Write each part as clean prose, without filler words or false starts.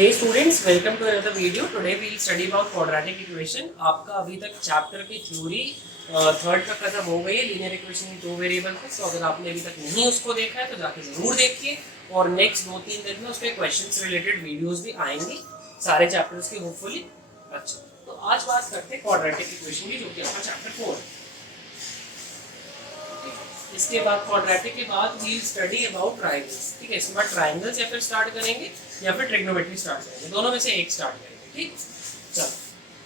Hey students, welcome to another video. Today we will study about quadratic equation. आपका अभी तक chapter की theory third तक खत्म हो गई है लीनियर इक्वेशन की दो वेरिएबल पे। तो अगर आपने अभी तक नहीं उसको देखा है तो जाके जरूर देखिए और नेक्स्ट 2-3 दिन में उसके क्वेश्चन से रिलेटेड वीडियोस भी आएंगे सारे चैप्टर्स की होपफुली। अच्छा, तो आज बात करते हैं क्वाड्रेटिक इक्वेशन की, जो कि आपका चैप्टर 4 है। इसके बाद क्वाड्रेटिक के बाद we will study about triangles. ठीक है, इसके बाद ट्रायंगल्स या फिर स्टार्ट करेंगे या फिर ट्रिग्नोमेट्री स्टार्ट करेंगे, दोनों में से एक स्टार्ट करेंगे। ठीक, चलो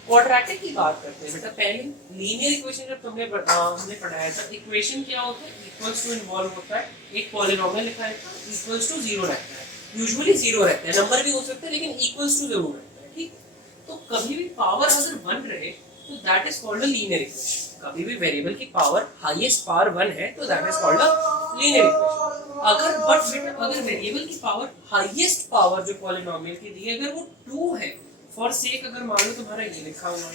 क्वाड्रेटिक की बात करते हैं बेटा। पहले लीनियर इक्वेशन जब हमने पढ़ाया था, इक्वेशन क्या होता है, इक्वल्स टू इन्वॉल्व होता है, एक पॉलिनोमियल लिखा रहता है, इक्वल्स टू 0 रहता है, यूजुअली 0 रहता है, नंबर भी हो सकता है लेकिन इक्वल्स टू जरूर रहता है। ठीक, तो कभी भी पावर अगर 1 रहे तो that is called a linear equation. कभी भी वेरिएबल की पावर हाईएस्ट पावर 1 है तो that is called a linear equation. अगर वेरिएबल की पावर हाईएस्ट पावर जो पॉलिनोमियल की दी है अगर वो 2 है, फॉर सेक अगर मान लो तुम्हारा ये लिखा हुआ है,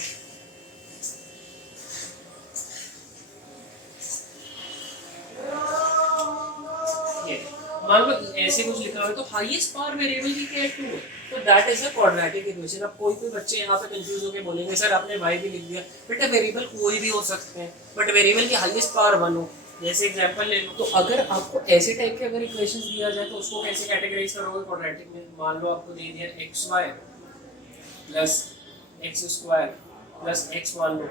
ये मान लो ऐसे कुछ लिखा हुआ है तो हाईएस्ट पावर वेरिएबल की क्या है, 2 है, तो that is a quadratic equation. अब कोई बच्चे यहाँ पे कंफ्यूज होकर बोलेंगे सर आपने y भी लिख दिया। बेटा वेरिएबल कोई भी हो सकते हैं बट वेरिएबल की हाईएस्ट पावर 1 हो। जैसे एग्जांपल ले लो, तो अगर आपको ऐसे टाइप के अगर इक्वेशन दिया जाए तो उसको कैसे कैटेगराइज करोगे क्वाड्रेटिक में। मान लो आपको दे दिया xy plus x square plus x मान लो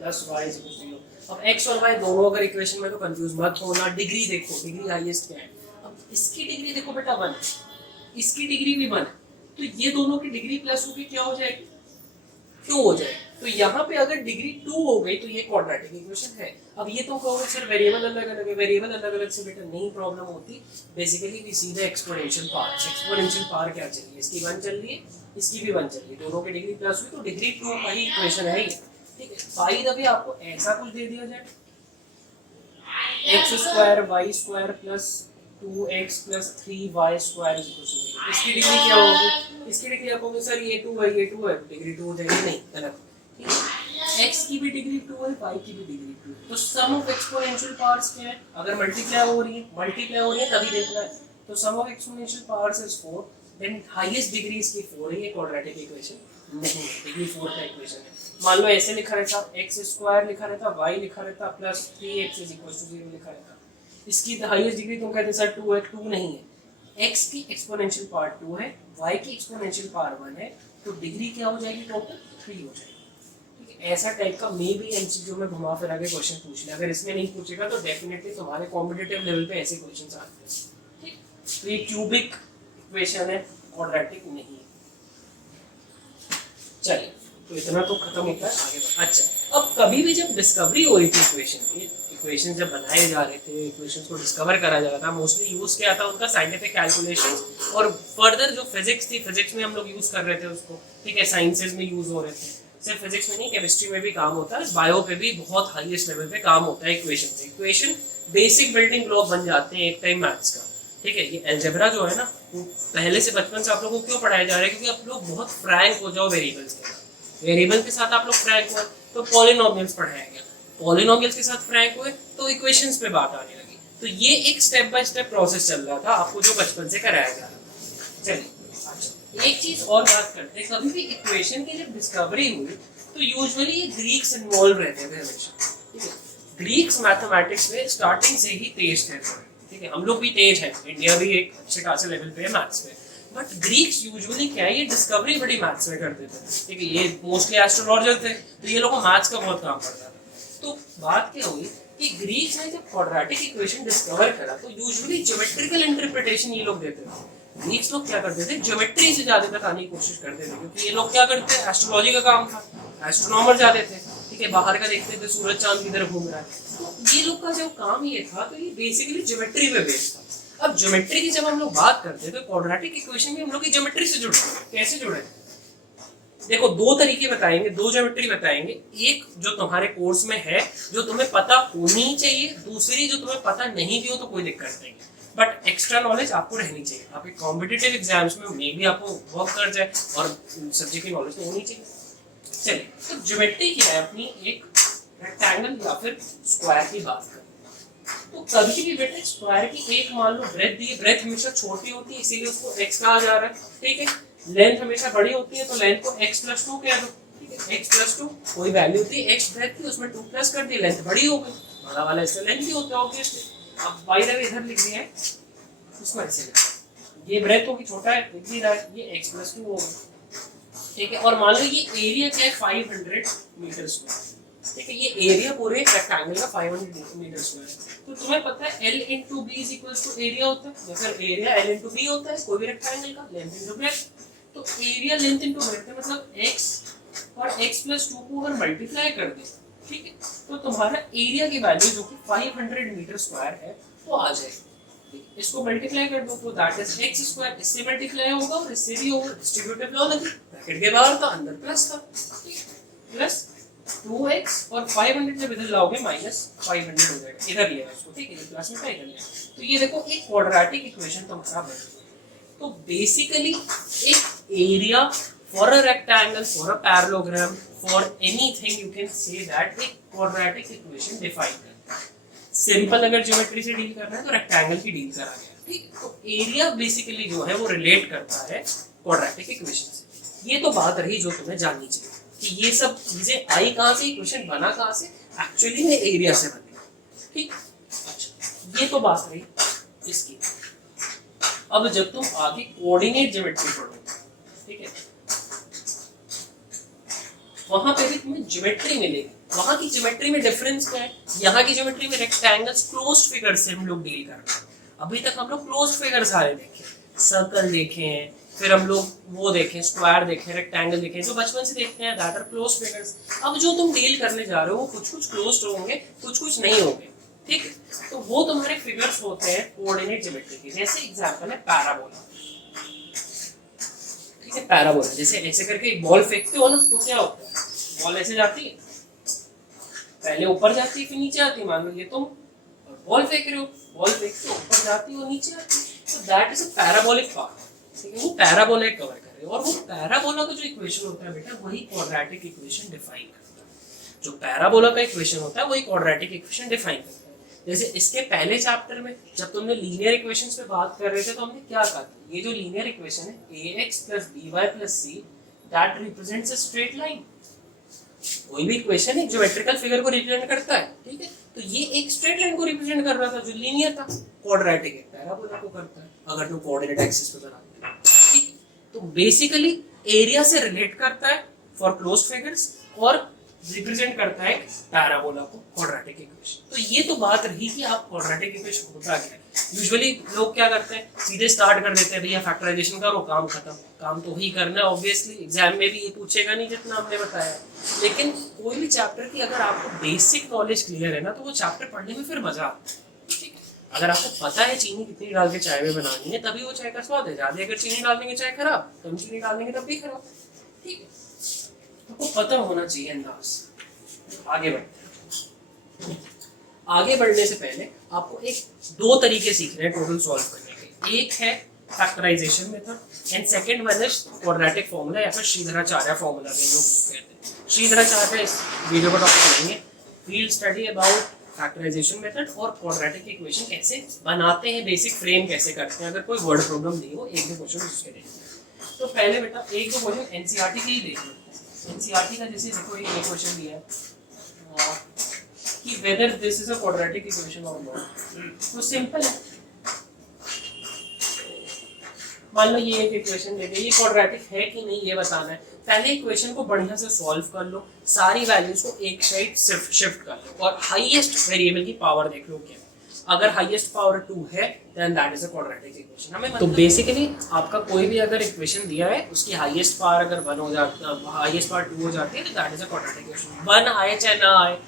plus y is equal to 0। अब x और y दोनों अगर इक्वेशन में तो कंफ्यूज मत होना। डिग्री देखो, डिग्री हाईएस्ट क्या है। अब इसकी डिग्री देखो बेटा 1, इसकी डिग्री भी 1 है, तो ये दोनों की डिग्री प्लस होकर क्या हो जाएगी, 2 हो जाएगी। तो यहाँ पे अगर डिग्री 2 हो गई तो ये क्वाड्रेटिक इक्वेशन है। अब ये तो कहोगे सर वेरिएबल अलग अलग है, वेरिएबल अलग अलग से बेटा नहीं प्रॉब्लम होती। Basically we see the exponential part. Exponential part क्या चल रही है, इसकी 1 चल रही है, इसकी भी 1 चल रही है, दोनों की डिग्री प्लस हुई तो डिग्री 2 का ही इक्वेशन है ये। ठीक है, बाई द वे आपको ऐसा कुछ दे दिया जाए x square y square plus 2x plus 3y square is equal to 0। इसकी डिग्री क्या होगी, इसकी डिग्री आप कहोगे सर ये 2 है, ये 2 है, डिग्री 2 हो जाएगी, नहीं गलत। ठीक है, x की भी डिग्री 2 है, y की भी डिग्री 2 है, तो सम ऑफ एक्सपोनेंशियल पावर्स क्या है, अगर मल्टीप्लाई हो रही है तभी देखना है। तो sum of exponential powers is 4, then highest degree इसकी 4 है, ये क्वाड्रेटिक इक्वेशन नहीं है, डिग्री 4 का इक्वेशन है। मान लो ऐसे लिखा रहता, x स्क्वायर लिखा रहता, y लिखा रहता plus 3x is equal to 0 लिखा रहता, इसकी हाईएस्ट डिग्री तुम कहते सर 2 है, 2 नहीं है, x की एक्सपोनेंशियल पावर 2 है, y की एक्सपोनेंशियल पावर 1 है, तो डिग्री क्या हो जाएगी, टोटल 3 हो जाएगी। ठीक है, ऐसा टाइप का मे बी एमसीक्यू में घुमा फिरा के क्वेश्चन पूछ ले। अगर इसमें नहीं पूछेगा तो डेफिनेटली तुम्हारे कॉम्पिटिटिव लेवल पे ऐसे क्वेश्चंस आते हैं। ठीक, तो ये क्यूबिक इक्वेशन है, क्वाड्रेटिक नहीं है। चलिए, तो इतना तो खत्म होता है, आगे बढ़। अच्छा, अब कभी भी जब डिस्कवरी हो रही थी इक्वेशन की, इक्वेशन जब बनाए जा रहे थे, इक्वेशंस को डिस्कवर करा जा रहा था, मोस्टली यूज क्या था उनका, साइंटिफिक कैलकुलेशंस और फर्दर जो फिजिक्स थी, फिजिक्स में हम लोग यूज कर रहे थे उसको। ठीक है, साइंसेज में यूज हो रहे थे, सिर्फ फिजिक्स में नहीं, केमिस्ट्री में भी काम होता है, बायो पे भी बहुत हाईएस्ट लेवल पे काम होता है इक्वेशन से। इक्वेशन बेसिक बिल्डिंग ब्लॉक बन जाते हैं एक टाइम मैथ्स का। ठीक है, ये अलजेब्रा जो है ना, वो पहले से बचपन से आप लोगों को क्यों पढ़ाया जा रहा है, क्योंकि आप लोग बहुत फ्रैंक हो जाओ वेरिएबल्स के साथ। वेरिएबल के साथ आप लोग फ्रैंक हुए तो पॉलिनोमियल्स पढ़ाया गया, पॉलिनोमियल्स के साथ फ्रैंक हुए तो इक्वेशंस पे बात आने लगी। तो ये एक स्टेप बाय स्टेप प्रोसेस चल रहा था आपको, जो बचपन से कराया जा रहा था। चलिए, अच्छा एक चीज और बात करते हैं, कभी भी इक्वेशन की जब डिस्कवरी हुई तो यूजुअली ग्रीक्स इन्वॉल्व रहते थे हमेशा। ठीक है, ग्रीक्स मैथमेटिक्स में स्टार्टिंग से ही तेज थे। ठीक है, हम लोग भी तेज हैं, इंडिया भी एक अच्छे खासे लेवल पे है मैथ्स में, बट ग्रीक्स यूजुअली क्या है, ये डिस्कवरी बड़ी मैथ्स में करते थे। ठीक है, ये मोस्टली एस्ट्रोलॉजर थे, तो ये लोगों को मैथ्स का बहुत काम पड़ता था। तो बात क्या हुई कि ग्रीक्स ने जब क्वाड्रेटिक इक्वेशन डिस्कवर करा तो यूजुअली ज्योमेट्रिकल इंटरप्रिटेशन ये लोग देते थे। ग्रीक्स लोग क्या करते थे, ज्योमेट्री से ज्यादा तक आने की कोशिश करते थे, क्योंकि ये लोग क्या करते थे, एस्ट्रोलॉजी का काम था, एस्ट्रोनॉमर जाते थे। ठीक है, बाहर का देखते थे सूरज चांद किधर घूम रहा है, तो ये लोग का जो काम ये था, तो ये बेसिकली ज्योमेट्री पे बेस्ड था। अब ज्योमेट्री की जब हम लोग बात करते हैं तो क्वाड्रेटिक इक्वेशन भी हम लोग की ज्योमेट्री से जुड़े। कैसे जुड़े, देखो दो तरीके बताएंगे, दो ज्योमेट्री बताएंगे। एक जो तुम्हारे कोर्स में है, जो तुम्हें पता होनी चाहिए, दूसरी जो तुम्हें पता नहीं भी हो तो कोई दिक्कत नहीं, बट एक्स्ट्रा नॉलेज आपको रहनी चाहिए। आपके कॉम्पिटिटिव एग्जाम्स में मे भी आपको वर्क कर जाए और सब्जेक्ट की नॉलेज तो होनी चाहिए। चलिए, तो ज्योमेट्री क्या है अपनी, एक रेक्टेंगल या फिर स्क्वायर की बात करें तो कभी भी बेटा स्क्वायर की एक मान लो ब्रेथ दी, ब्रेथ हमेशा छोटी होती है इसीलिए उसको एक्स कहा जा रहा है। ठीक है, लेंथ हमेशा बड़ी होती है तो लेंथ को x प्लस 2 कह दो, ठीक है। x प्लस 2 कोई वैल्यू थी x ब्रेथ की, उसमें 2 प्लस कर दी, लेंथ बड़ी हो गई, बड़ा वाला इससे लेंथ ही होता है ऑब्वियसली। अब बाय द वे इधर लिख दिया है, उसको ऐसे लिखा है, ये ब्रेथ होगी, छोटा है लिख दिया है, ये x प्लस 2 होगा, ठीक है। और मान लो ये एरिया क्या है 500 मीटर स्क्वायर, ठीक है। ये एरिया पूरे रेक्टेंगल का 500 मीटर स्क्वायर है। तो तुम्हें पता है L into B is equal to area होता है, मतलब एरिया L इंटू बी होता है कोई भी रेक्टेंगल का, लेंथ इंटू ब्रेथ। तो एरिया लेंथ इंटू ब्रेथ है, मतलब x और x प्लस 2 को अगर मल्टीप्लाई कर दे, ठीक है, तो तुम्हारा एरिया की वैल्यू जो कि 500 मीटर स्क्वायर है वो आ जाएगी। इसको मल्टीप्लाई कर दो तो दैट इज x स्क्वायर, इससे मल्टीप्लाई होगा और इससे भी होगा, डिस्ट्रीब्यूटिव लॉ लगी, ब्रैकेट के बाहर था अंदर प्लस था, ठीक है। प्लस 2x और 500 जब इधर लाओगे माइनस 500 हो जाएगा, इधर लिया इसको, ठीक है, प्लस में था इधर लिया। तो ये देखो एक क्वाड्रेटिक इक्वेशन तुम्हारा बन गया। तो बेसिकली एक area for a rectangle, for a parallelogram, for anything you can say that एक क्वाड्रेटिक इक्वेशन डिफाइन करता है। सिंपल अगर ज्योमेट्री से डील करना है तो रेक्टेंगल की डील करा गया, ठीक। तो एरिया बेसिकली जो है वो रिलेट करता है क्वाड्रेटिक इक्वेशन से। ये तो बात रही जो तुम्हें जाननी चाहिए कि ये सब चीजें आई कहाँ से, इक्वेशन बना कहाँ से, एक्चुअली में एरिया से बनी, ठीक। अच्छा, ये तो बात रही इसकी। अब जब तुम आगे कोऑर्डिनेट ज्योमेट्री पढ़ोगे, ठीक है, वहां पे भी तुम्हें ज्योमेट्री मिलेगी। वहां की ज्योमेट्री में डिफरेंस क्या है, यहाँ की ज्योमेट्री में रेक्टेंगल्स क्लोज्ड फिगर से हम लोग डील कर रहे हैं। अभी तक हम लोग क्लोज्ड फिगर सारे देखे, सर्कल देखे हैं, फिर हम लोग वो देखें, स्क्वायर देखें, रेक्टेंगल देखें, जो बचपन से देखते हैं दैट आर क्लोज फिगर्स। अब जो तुम डील करने जा रहे हो वो कुछ कुछ क्लोज्ड होंगे, कुछ कुछ नहीं होंगे, ठीक है। तो वो तुम्हारे फिगर्स होते हैं कोऑर्डिनेट ज्योमेट्री के। जैसे एग्जांपल है पैराबोला, ठीक है। पैराबोला जैसे ऐसे करके एक बॉल फेंकते हो ना, तो क्या होता है, बॉल ऐसे जाती है, पहले ऊपर जाती है फिर नीचे आती है। मान लो ये तुम बॉल फेंक रहे हो, बॉल फेंकते हो ऊपर जाती है और नीचे आती है, तो that is a parabolic path, ठीक है। वो पैराबोला कवर कर रहे हो, और वो पैराबोला का जो इक्वेशन होता है बेटा वही क्वाड्रेटिक इक्वेशन डिफाइन करता है। जो पैराबोला का इक्वेशन होता है वही क्वाड्रेटिक इक्वेशन डिफाइन करता है। जैसे इसके पहले चैप्टर में जब तुमने लीनियर इक्वेशंस पे बात कर रहे थे तो हमने क्या कहा, ये जो लीनियर इक्वेशन है ax + by + c that represents a straight line. कोई भी इक्वेशन एक ज्योमेट्रिकल फिगर को रिप्रेजेंट करता है, ठीक है। तो ये एक स्ट्रेट लाइन को रिप्रेजेंट कर रहा था जो लीनियर था, क्वाड्रेटिक एक पैराबोला को करता है अगर तुम कोऑर्डिनेट एक्सिस पे बनाते हो, ठीक। तो बेसिकली एरिया से रिलेट करता है फॉर क्लोज्ड फिगर्स और रिप्रेजेंट करता है पैराबोला को, क्वाड्रेटिक इक्वेशन। तो ये तो बात रही कि आप क्वाड्रेटिक इक्वेशन होता क्या है। यूजुअली लोग क्या करते हैं, सीधे स्टार्ट कर देते हैं, भैया फैक्टराइजेशन करो काम खत्म, काम तो ही करना है। ऑब्वियसली एग्जाम में भी ये पूछेगा नहीं जितना हमने बताया, लेकिन कोई भी चैप्टर की अगर आपको बेसिक नॉलेज क्लियर है ना तो वो चैप्टर पढ़ने में फिर मजा आता है, ठीक है। अगर आपको पता है चीनी कितनी डाल के चाय में बनानी है तभी वो चाय का स्वाद है, ज्यादा अगर चीनी डाल देंगे चाय खराब, कम चीनी डाल देंगे तब भी खराब, ठीक है। आपको पता होना चाहिए अंदाज। आगे बढ़ने से पहले आपको एक दो तरीके सीखने हैं टोटल सॉल्व करने के। एक है factorization method and second one is quadratic formula या फिर श्रीधराचार्य फॉर्मूला भी लोग कहते हैं। श्रीधराचार्य इस वीडियो का टॉपिक नहीं है, field study about factorization method और क्वाड्रेटिक इक्वेशन कैसे बनाते हैं, बेसिक फ्रेम कैसे करते हैं। अगर कोई वर्ड प्रॉब्लम नहीं हो, एक दो क्वेश्चन उसके देखें। तो पहले बेटा एक दो क्वेश्चन एनसीईआरटी के ही देख लो। एनसीईआरटी का जैसे देखो एक क्वेश्चन दिया है कि whether this is a quadratic equation और नॉट। तो सिंपल है, मान लो ये एक इक्वेशन दे दी, ये क्वाड्रेटिक है कि नहीं ये बताना है। पहले इक्वेशन को बढ़िया से सॉल्व कर लो, सारी वैल्यूज को एक साइड शिफ्ट कर लो और हाईएस्ट वेरिएबल की पावर देख लो क्या। अगर हाईएस्ट पावर 2 है then that is a quadratic equation. हमें तो बेसिकली आपका कोई भी अगर इक्वेशन दिया है उसकी हाईएस्ट पावर अगर 1 हो जाती है, हाईएस्ट पावर 2 हो जाती है तो that is a quadratic equation. 1 आए चाहे ना आए,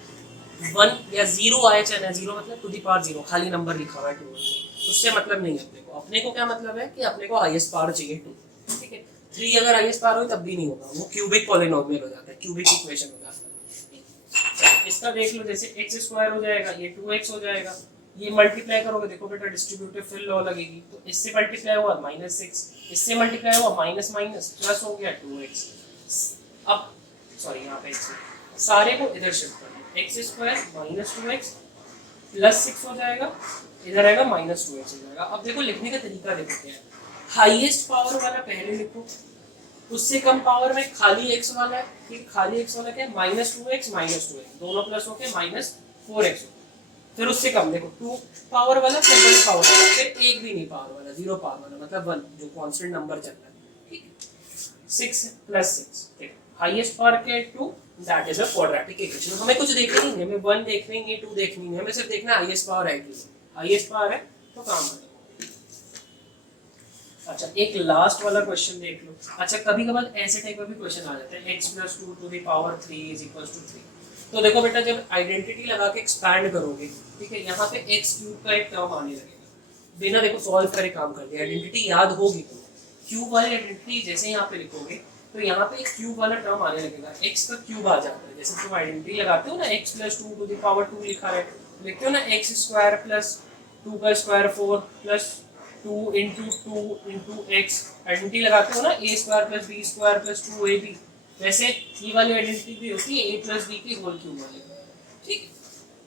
1 या 0 आए चाहे ना, 0 मतलब टू दी पावर 0, खाली नंबर लिखा हुआ है 2, उससे मतलब नहीं है अपने को। अपने को क्या मतलब है कि अपने को हाईएस्ट पावर चाहिए 2, ठीक है। 3 अगर हाईएस्ट पावर हो तब भी नहीं होगा, वो क्यूबिक पॉलिनोमियल हो जाता है, क्यूबिक इक्वेशन हो जाता है। इसका देख लो, जैसे x² हो जाएगा, ये 2x हो जाएगा, ये मल्टीप्लाई करोगे देखो बेटा डिस्ट्रीब्यूटिव फिर लॉ लगेगी, तो इससे मल्टीप्लाई हुआ -6, इससे मल्टीप्लाई हुआ माइनस प्लस हो गया 2x। अब सॉरी यहाँ पे x सारे को इधर शिफ्ट कर लो, x² - 2x + 6 हो जाएगा, इधर आएगा -2x हो जाएगा। अब देखो लिखने का तरीका देखो क्या है, हाईएस्ट पावर वाला पहले लिखो, उससे कम पावर में खाली एक्स वाला है, ठीक, खाली एक्स वाला क्या है, -2x दोनों प्लस होके -4x। फिर उससे कम देखो 2 पावर वाला, फिर 1 पावर वाला, फिर एक भी नहीं पावर वाला, 0 पावर वाला, मतलब 1 जो कांस्टेंट नंबर चल रहा है, ठीक है। 6 + 6, ठीक, हाईएस्ट पावर क्या है 2, that is a quadratic equation. हमें कुछ देखना नहीं है, हमें 1 देखनी नहीं है, 2 देखनी नहीं है, हमें सिर्फ देखना हाईएस्ट पावर है कि हाईएस्ट पावर है तो काम खत्म। अच्छा, एक लास्ट वाला क्वेश्चन देख लो। अच्छा, कभी कभार ऐसे टाइप का भी क्वेश्चन आ जाता है, x + 2 to the power 3 = 3। तो देखो बेटा, जब आइडेंटिटी लगा के एक्सपैंड करोगे, ठीक है, यहाँ पे x³ का एक टर्म आने लगेगा, बिना देखो सॉल्व करे काम कर दिया, आइडेंटिटी याद होगी तो क्यूब वाली आइडेंटिटी जैसे यहाँ पे लिखोगे तो यहाँ पे एक क्यूब वाला टर्म आने लगेगा, x का क्यूब आ जाता है। जैसे तुम आइडेंटिटी लगाते हो ना, x + 2 to the power 2 लिखा है, लिखते हो ना x² + 2 का स्क्वायर 4 + 2 × 2 × x, आइडेंटिटी लगाते हो ना a² + b² + 2ab, वैसे ये वाली आइडेंटिटी भी होती है a + b के होल क्यूब वाली, ठीक।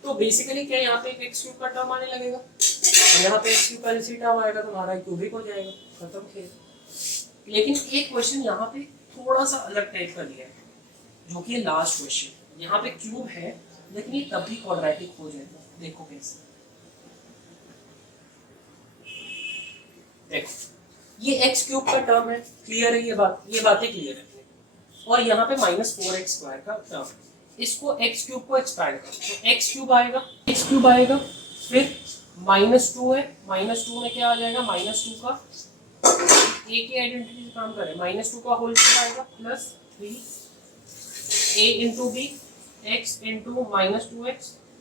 तो बेसिकली क्या, यहाँ पे एक x³ का टर्म आने लगेगा और यहाँ पे x³ का इसी टर्म आएगा, तुम्हारा क्यूबिक हो जाएगा, खत्म खेल। लेकिन एक क्वेश्चन यहाँ पे थोड़ा सा अलग टाइप का दिया है, जो कि लास्ट क्वेश्चन। यहाँ पे क्यूब है लेकिन ये तब भी क्वाड्रेटिक हो जाएगा, देखो कैसे। देखो, ये x³ का टर्म है, क्लियर है ये बातें क्लियर है। और यहाँ पे -4x² का टर्म, इसको x³ को एक्सपैंड करो तो x³ आएगा, फिर -2 है, -2 में क्या आ जाएगा, -2 का a की आइडेंटिटी से काम करें, -2 का होल क्यूब आएगा plus 3 a × b x × -2x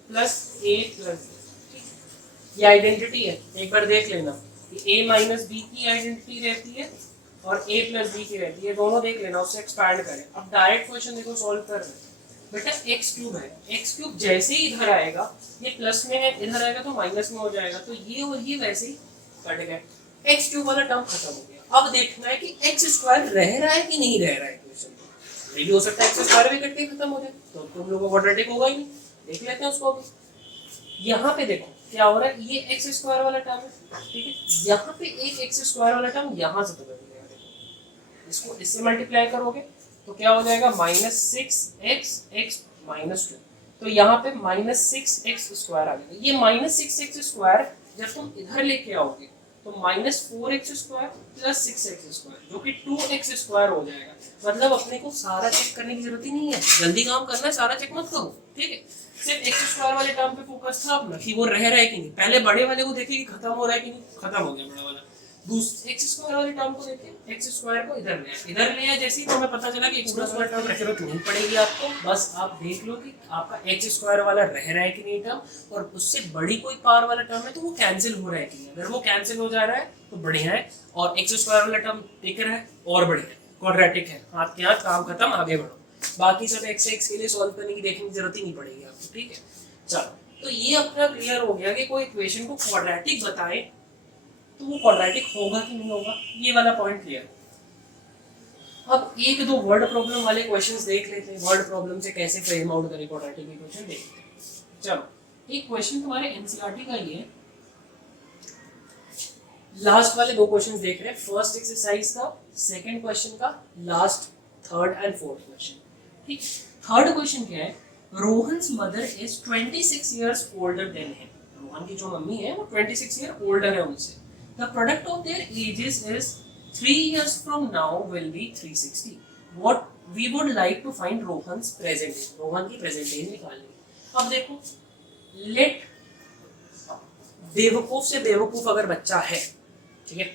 plus a plus b, ये आइडेंटिटी है, एक बार देख लेना a - b की आइडेंटिटी रहती है और a + b की रहती है, दोनों देख लेना, उससे एक्सपैंड करें। अब डायरेक्ट क्वेश्चन देखो सॉल्व कर रहे हैं बेटा, x³ है, x³ जैसे ही इधर आएगा, ये प्लस में है, इधर आएगा तो माइनस में हो जाएगा, तो ये और ये वैसे ही कट गए, x³ वाला टर्म खत्म हो गया। अब देखना है कि x² रह रहा है कि नहीं रह रहा है, क्वेश्चन ये भी हो सकता है x² भी कट के खत्म हो जाए, तो तुम लोगों को क्वाड्रेटिक होगा ही नहीं, देख लेते हैं उसको भी। यहाँ पे देखो क्या हो रहा है, ये x² वाला टर्म है, ठीक है, यहाँ पे एक x² वाला टर्म यहाँ से तो बदल गया, देखो इसको इससे मल्टीप्लाई करोगे तो क्या हो जाएगा, -6x - 2, तो यहाँ पे -6x² आ जाएगा। ये -6x² जब तुम इधर लेके आओगे तो -4x² + 6x², जो कि 2x² हो जाएगा। मतलब अपने को सारा चेक करने की जरूरत ही नहीं है, जल्दी काम करना है, सारा चेक मत करो, ठीक है। सिर्फ x² वाले टर्म पे फोकस था अपना कि वो रह रहा है कि नहीं, पहले बड़े वाले को देखे कि खत्म हो रहा है कि नहीं, खत्म हो गया बड़ा वाला। दूसरे x² वाले टर्म को देखे, x² को इधर ले आया जैसे ही, तो हमें पता चला कि x² टर्म की जरूरत नहीं पड़ेगी आपको, बस आप देख लो कि आपका x² वाला रह रहा है कि नहीं टर्म, और उससे बड़ी कोई पावर वाला टर्म है तो वो कैंसिल हो रहा है कि नहीं। अगर वो कैंसिल हो जा रहा है तो बढ़िया है, और x² वाला टर्म टिक रहा है और बढ़िया है, क्वाड्रेटिक है, हाथ के हाथ काम खत्म, आगे बढ़ो। बाकी सब x के लिए सॉल्व करने की देखने की जरूरत ही नहीं पड़ेगी आपको, ठीक है। चलो, तो ये अपना क्लियर हो गया कि कोई इक्वेशन को क्वाड्रेटिक बताए तो वो क्वाड्रेटिक होगा कि नहीं होगा, ये वाला पॉइंट क्लियर। अब एक दो वर्ड प्रॉब्लम वाले क्वेश्चंस देख लेते हैं, वर्ड प्रॉब्लम से कैसे फ्रेम आउट करें क्वाड्रेटिक इक्वेशन देखते हैं। चलो, एक क्वेश्चन तुम्हारे एनसीईआरटी का ही है, लास्ट वाले दो क्वेश्चंस देख रहे हैं, फर्स्ट एक्सरसाइज का, सेकंड क्वेश्चन का, last third and fourth question, ठीक। थर्ड क्वेश्चन क्या है, Rohan's mother is 26 years older than him. Rohan की जो मम्मी है वो 26 ईयर ओल्डर है उनसे। The product of their ages is 3 years from now will be 360. What we would like to find Rohan's present age. Rohan की present as निकालनी। अब देखो, लेट बेवकूफ से बेवकूफ अगर बच्चा है, ठीक है,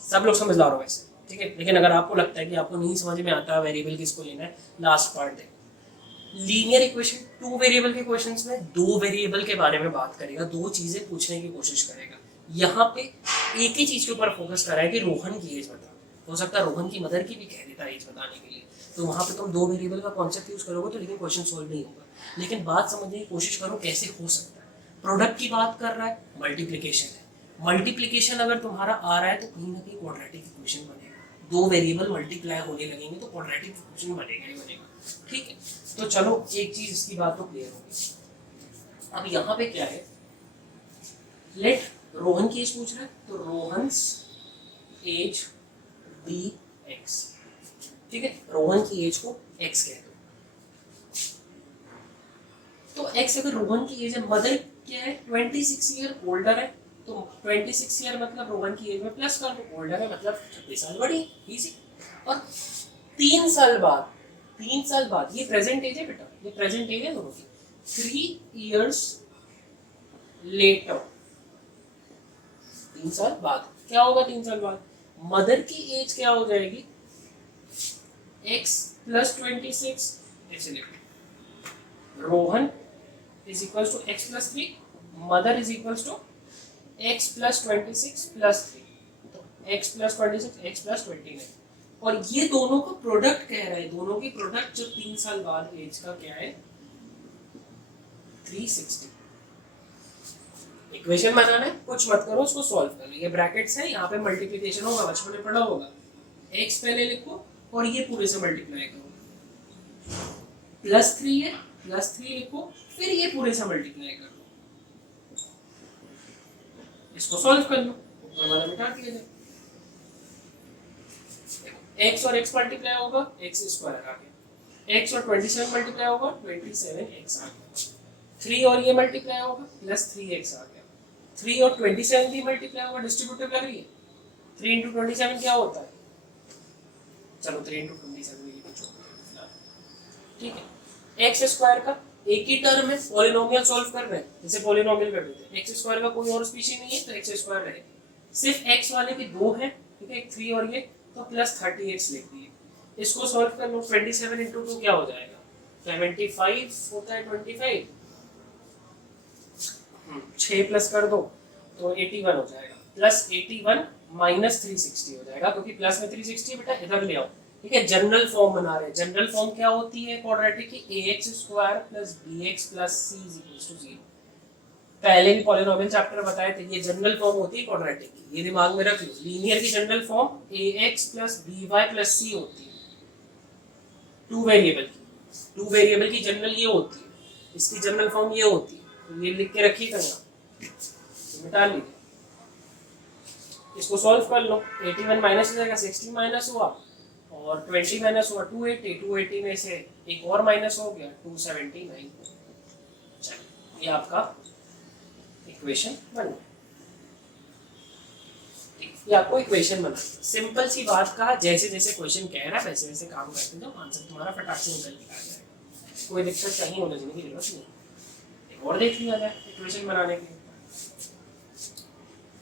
सब लोग समझदार हो वैसे, ठीक है, लेकिन अगर आपको लगता है कि आपको नहीं समझ में आता वेरिएबल किसको लेना है, लास्ट पार्ट देखो। लीनियर इक्वेशन, 2 वेरिएबल के क्वेश्चंस में 2 वेरिएबल के बारे में बात करेगा, 2 चीजें पूछने की कोशिश करेगा। यहाँ पे एक ही चीज के ऊपर फोकस करा है कि रोहन की एज बता, हो सकता है रोहन की मदर की भी कह देता एज बताने के लिए, तो वहाँ पे तुम 2 वेरिएबल का कॉन्सेप्ट यूज करोगे तो लेकिन क्वेश्चन सॉल्व नहीं होगा। लेकिन बात समझने की कोशिश करो कैसे हो सकता है। प्रोडक्ट की बात कर रहा है, मल्टीप्लीकेशन है, मल्टीप्लीकेशन अगर तुम्हारा आ रहा है तो कहीं ना कहीं क्वाड्रेटिक इक्वेशन बनेगा, 2 वेरिएबल मल्टीप्लाई होने लगेंगे तो क्वाड्रेटिक इक्वेशन बनेगा ही बनेगा, ठीक है। तो चलो, एक चीज इसकी बात तो क्लियर होगी। अब यहाँ पे क्या है, लेट रोहन की एज पूछ रहा है, तो रोहन्स एज bx, ठीक है, रोहन की एज को x कह दो। तो x अगर रोहन की एज है, मदर क्या है 26 ईयर ओल्डर है, तो 26 ईयर मतलब रोहन की एज में प्लस कर दो, ओल्डर है मतलब 26 साल बड़ी, इजी। और 3 साल बाद, 3 साल बाद, ये प्रेजेंट एज है बेटा, ये प्रेजेंट एज है दोनों की। 3 years लेटर, 3 साल बाद क्या होगा, 3 साल बाद मदर की एज क्या हो जाएगी, x प्लस 26, ऐसे लिखो, Rohan is equal to x plus 3, mother is equal to x plus 26 plus 3, तो x प्लस 26 x प्लस 29, और ये दोनों का प्रोडक्ट कह रहा है, दोनों की प्रोडक्ट जो 3 साल बाद एज का क्या है 360। इक्वेशन बनाना है, कुछ मत करो, उसको सॉल्व करो। ये ब्रैकेट्स है, यहाँ पे मल्टीप्लिकेशन होगा, बचपन में पढ़ा होगा, x पहले लिखो और ये पूरे से मल्टीप्लाई करो, प्लस 3 है, प्लस 3 लिखो, फिर ये पूरे से मल्टीप्लाई कर लो, इसको सॉल्व कर लो, ऊपर वाला मिटा दिया जाए, x और x मल्टीप्लाई होगा, x स्क्वायर आ गया, x और 27 मल्टीप्लाई होगा, 27x आ गया, 3 और ये मल्टीप्लाई होगा, प्लस 3x आ गया, 3 और 27 भी मल्टीप्लाई होगा, डिस्ट्रीब्यूटिव लग रही है, 3 इंटू 27 क्या होता है, चलो 3 इंटू 27 ये कुछ होता है, ठीक है। x स्क्वायर का एक ही टर्म है, पॉलिनोमियल सॉल्व कर रहे हैं, जैसे पॉलिनोमियल कर देते हैं, x स्क्वायर का कोई और स्पीशीज नहीं है तो x स्क्वायर रहेगा, सिर्फ x वाले के दो हैं, ठीक है, 3 और ये, तो प्लस 30x लिख दिए, इसको सॉल्व कर लो, 27 इंटू 2 क्या हो जाएगा, 75 होता है 25, 6 प्लस कर दो तो 81 हो जाएगा, प्लस 81 माइनस 360 हो जाएगा, क्योंकि प्लस में 360 बेटा इधर ले आओ, ठीक है। जनरल फॉर्म बना रहे हैं, जनरल फॉर्म क्या होती है क्वाड्रेटिक की, ax square plus bx plus c is equal to 0, पहले भी पॉलिनोमियल चैप्टर बताए थे, ये जनरल फॉर्म होती है क्वाड्रेटिक की, ये दिमाग में रख लो। लीनियर की general form ax plus by plus c होती है, टू वेरिएबल की जनरल ये होती है, इसकी जनरल फॉर्म ये होती है, तो ये लिख के रखिएगा, मिटा लीजिए, इसको सॉल्व कर लो, 81 माइनस हो जाएगा, 16 माइनस हुआ और 20 माइनस हुआ 280, 280 में से एक और माइनस हो गया 279, चलिए ये आपका इक्वेशन बन गया, ये आपको इक्वेशन बना, सिंपल सी बात कहा, जैसे जैसे क्वेश्चन कह रहा है वैसे वैसे काम करते जाओ, आंसर तुम्हारा फटाक से निकल के आ जाएगा, कोई दिक्कत कहीं होने की जरूरत नहीं। एक और देख लिया जाए इक्वेशन बनाने के लिए।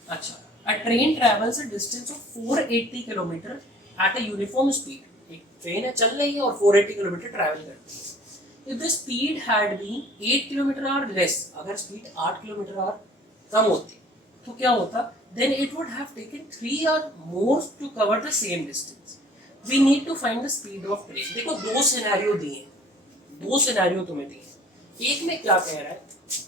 अच्छा, a train travels a distance of 480 kilometre at a uniform speed, एक ट्रेन है चल रही है और 480 किलोमीटर ट्रैवल करती है, if the speed had been 8 kilometre our less, अगर स्पीड 8 किलोमीटर आवर कम होती तो क्या होता, then it would have taken 3 or more to cover the same distance, we need to find the speed of train। देखो दो scenario दिए हैं, दो सिनेरियो तुम्हें दिए, एक में क्या कह रहा है,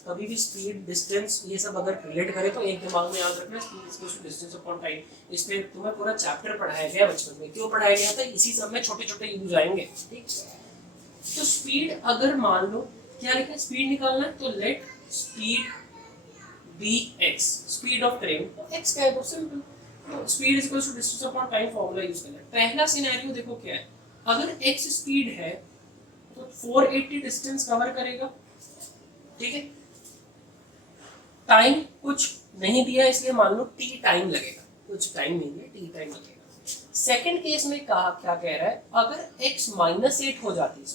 कभी भी स्पीड डिस्टेंस ये सब अगर रिलेट करें तो एक दिमाग में याद रखना, speed is equal to distance upon time, इस पे तुम्हें पूरा चैप्टर पढ़ाया गया बचपन में, क्यों पढ़ाया गया था, इसी सब में छोटे छोटे यूज आएंगे, ठीक। तो स्पीड अगर मान लो क्या लिखा है, स्पीड निकालना है, तो let speed be x, speed of train, तो एक्स क्या है, बहुत सिंपल, तो speed is equal to distance upon time formula use करना है। पहला सिनेरियो देखो क्या है, अगर एक्स स्पीड है तो 480 डिस्टेंस कवर करेगा, ठीक है, टाइम कुछ नहीं दिया इसलिए मान लो टी टाइम लगेगा, कुछ टाइम नहीं है, टी टाइम लगेगा। सेकंड केस में कहा क्या कह रहा है, अगर x -8 हो जाती है,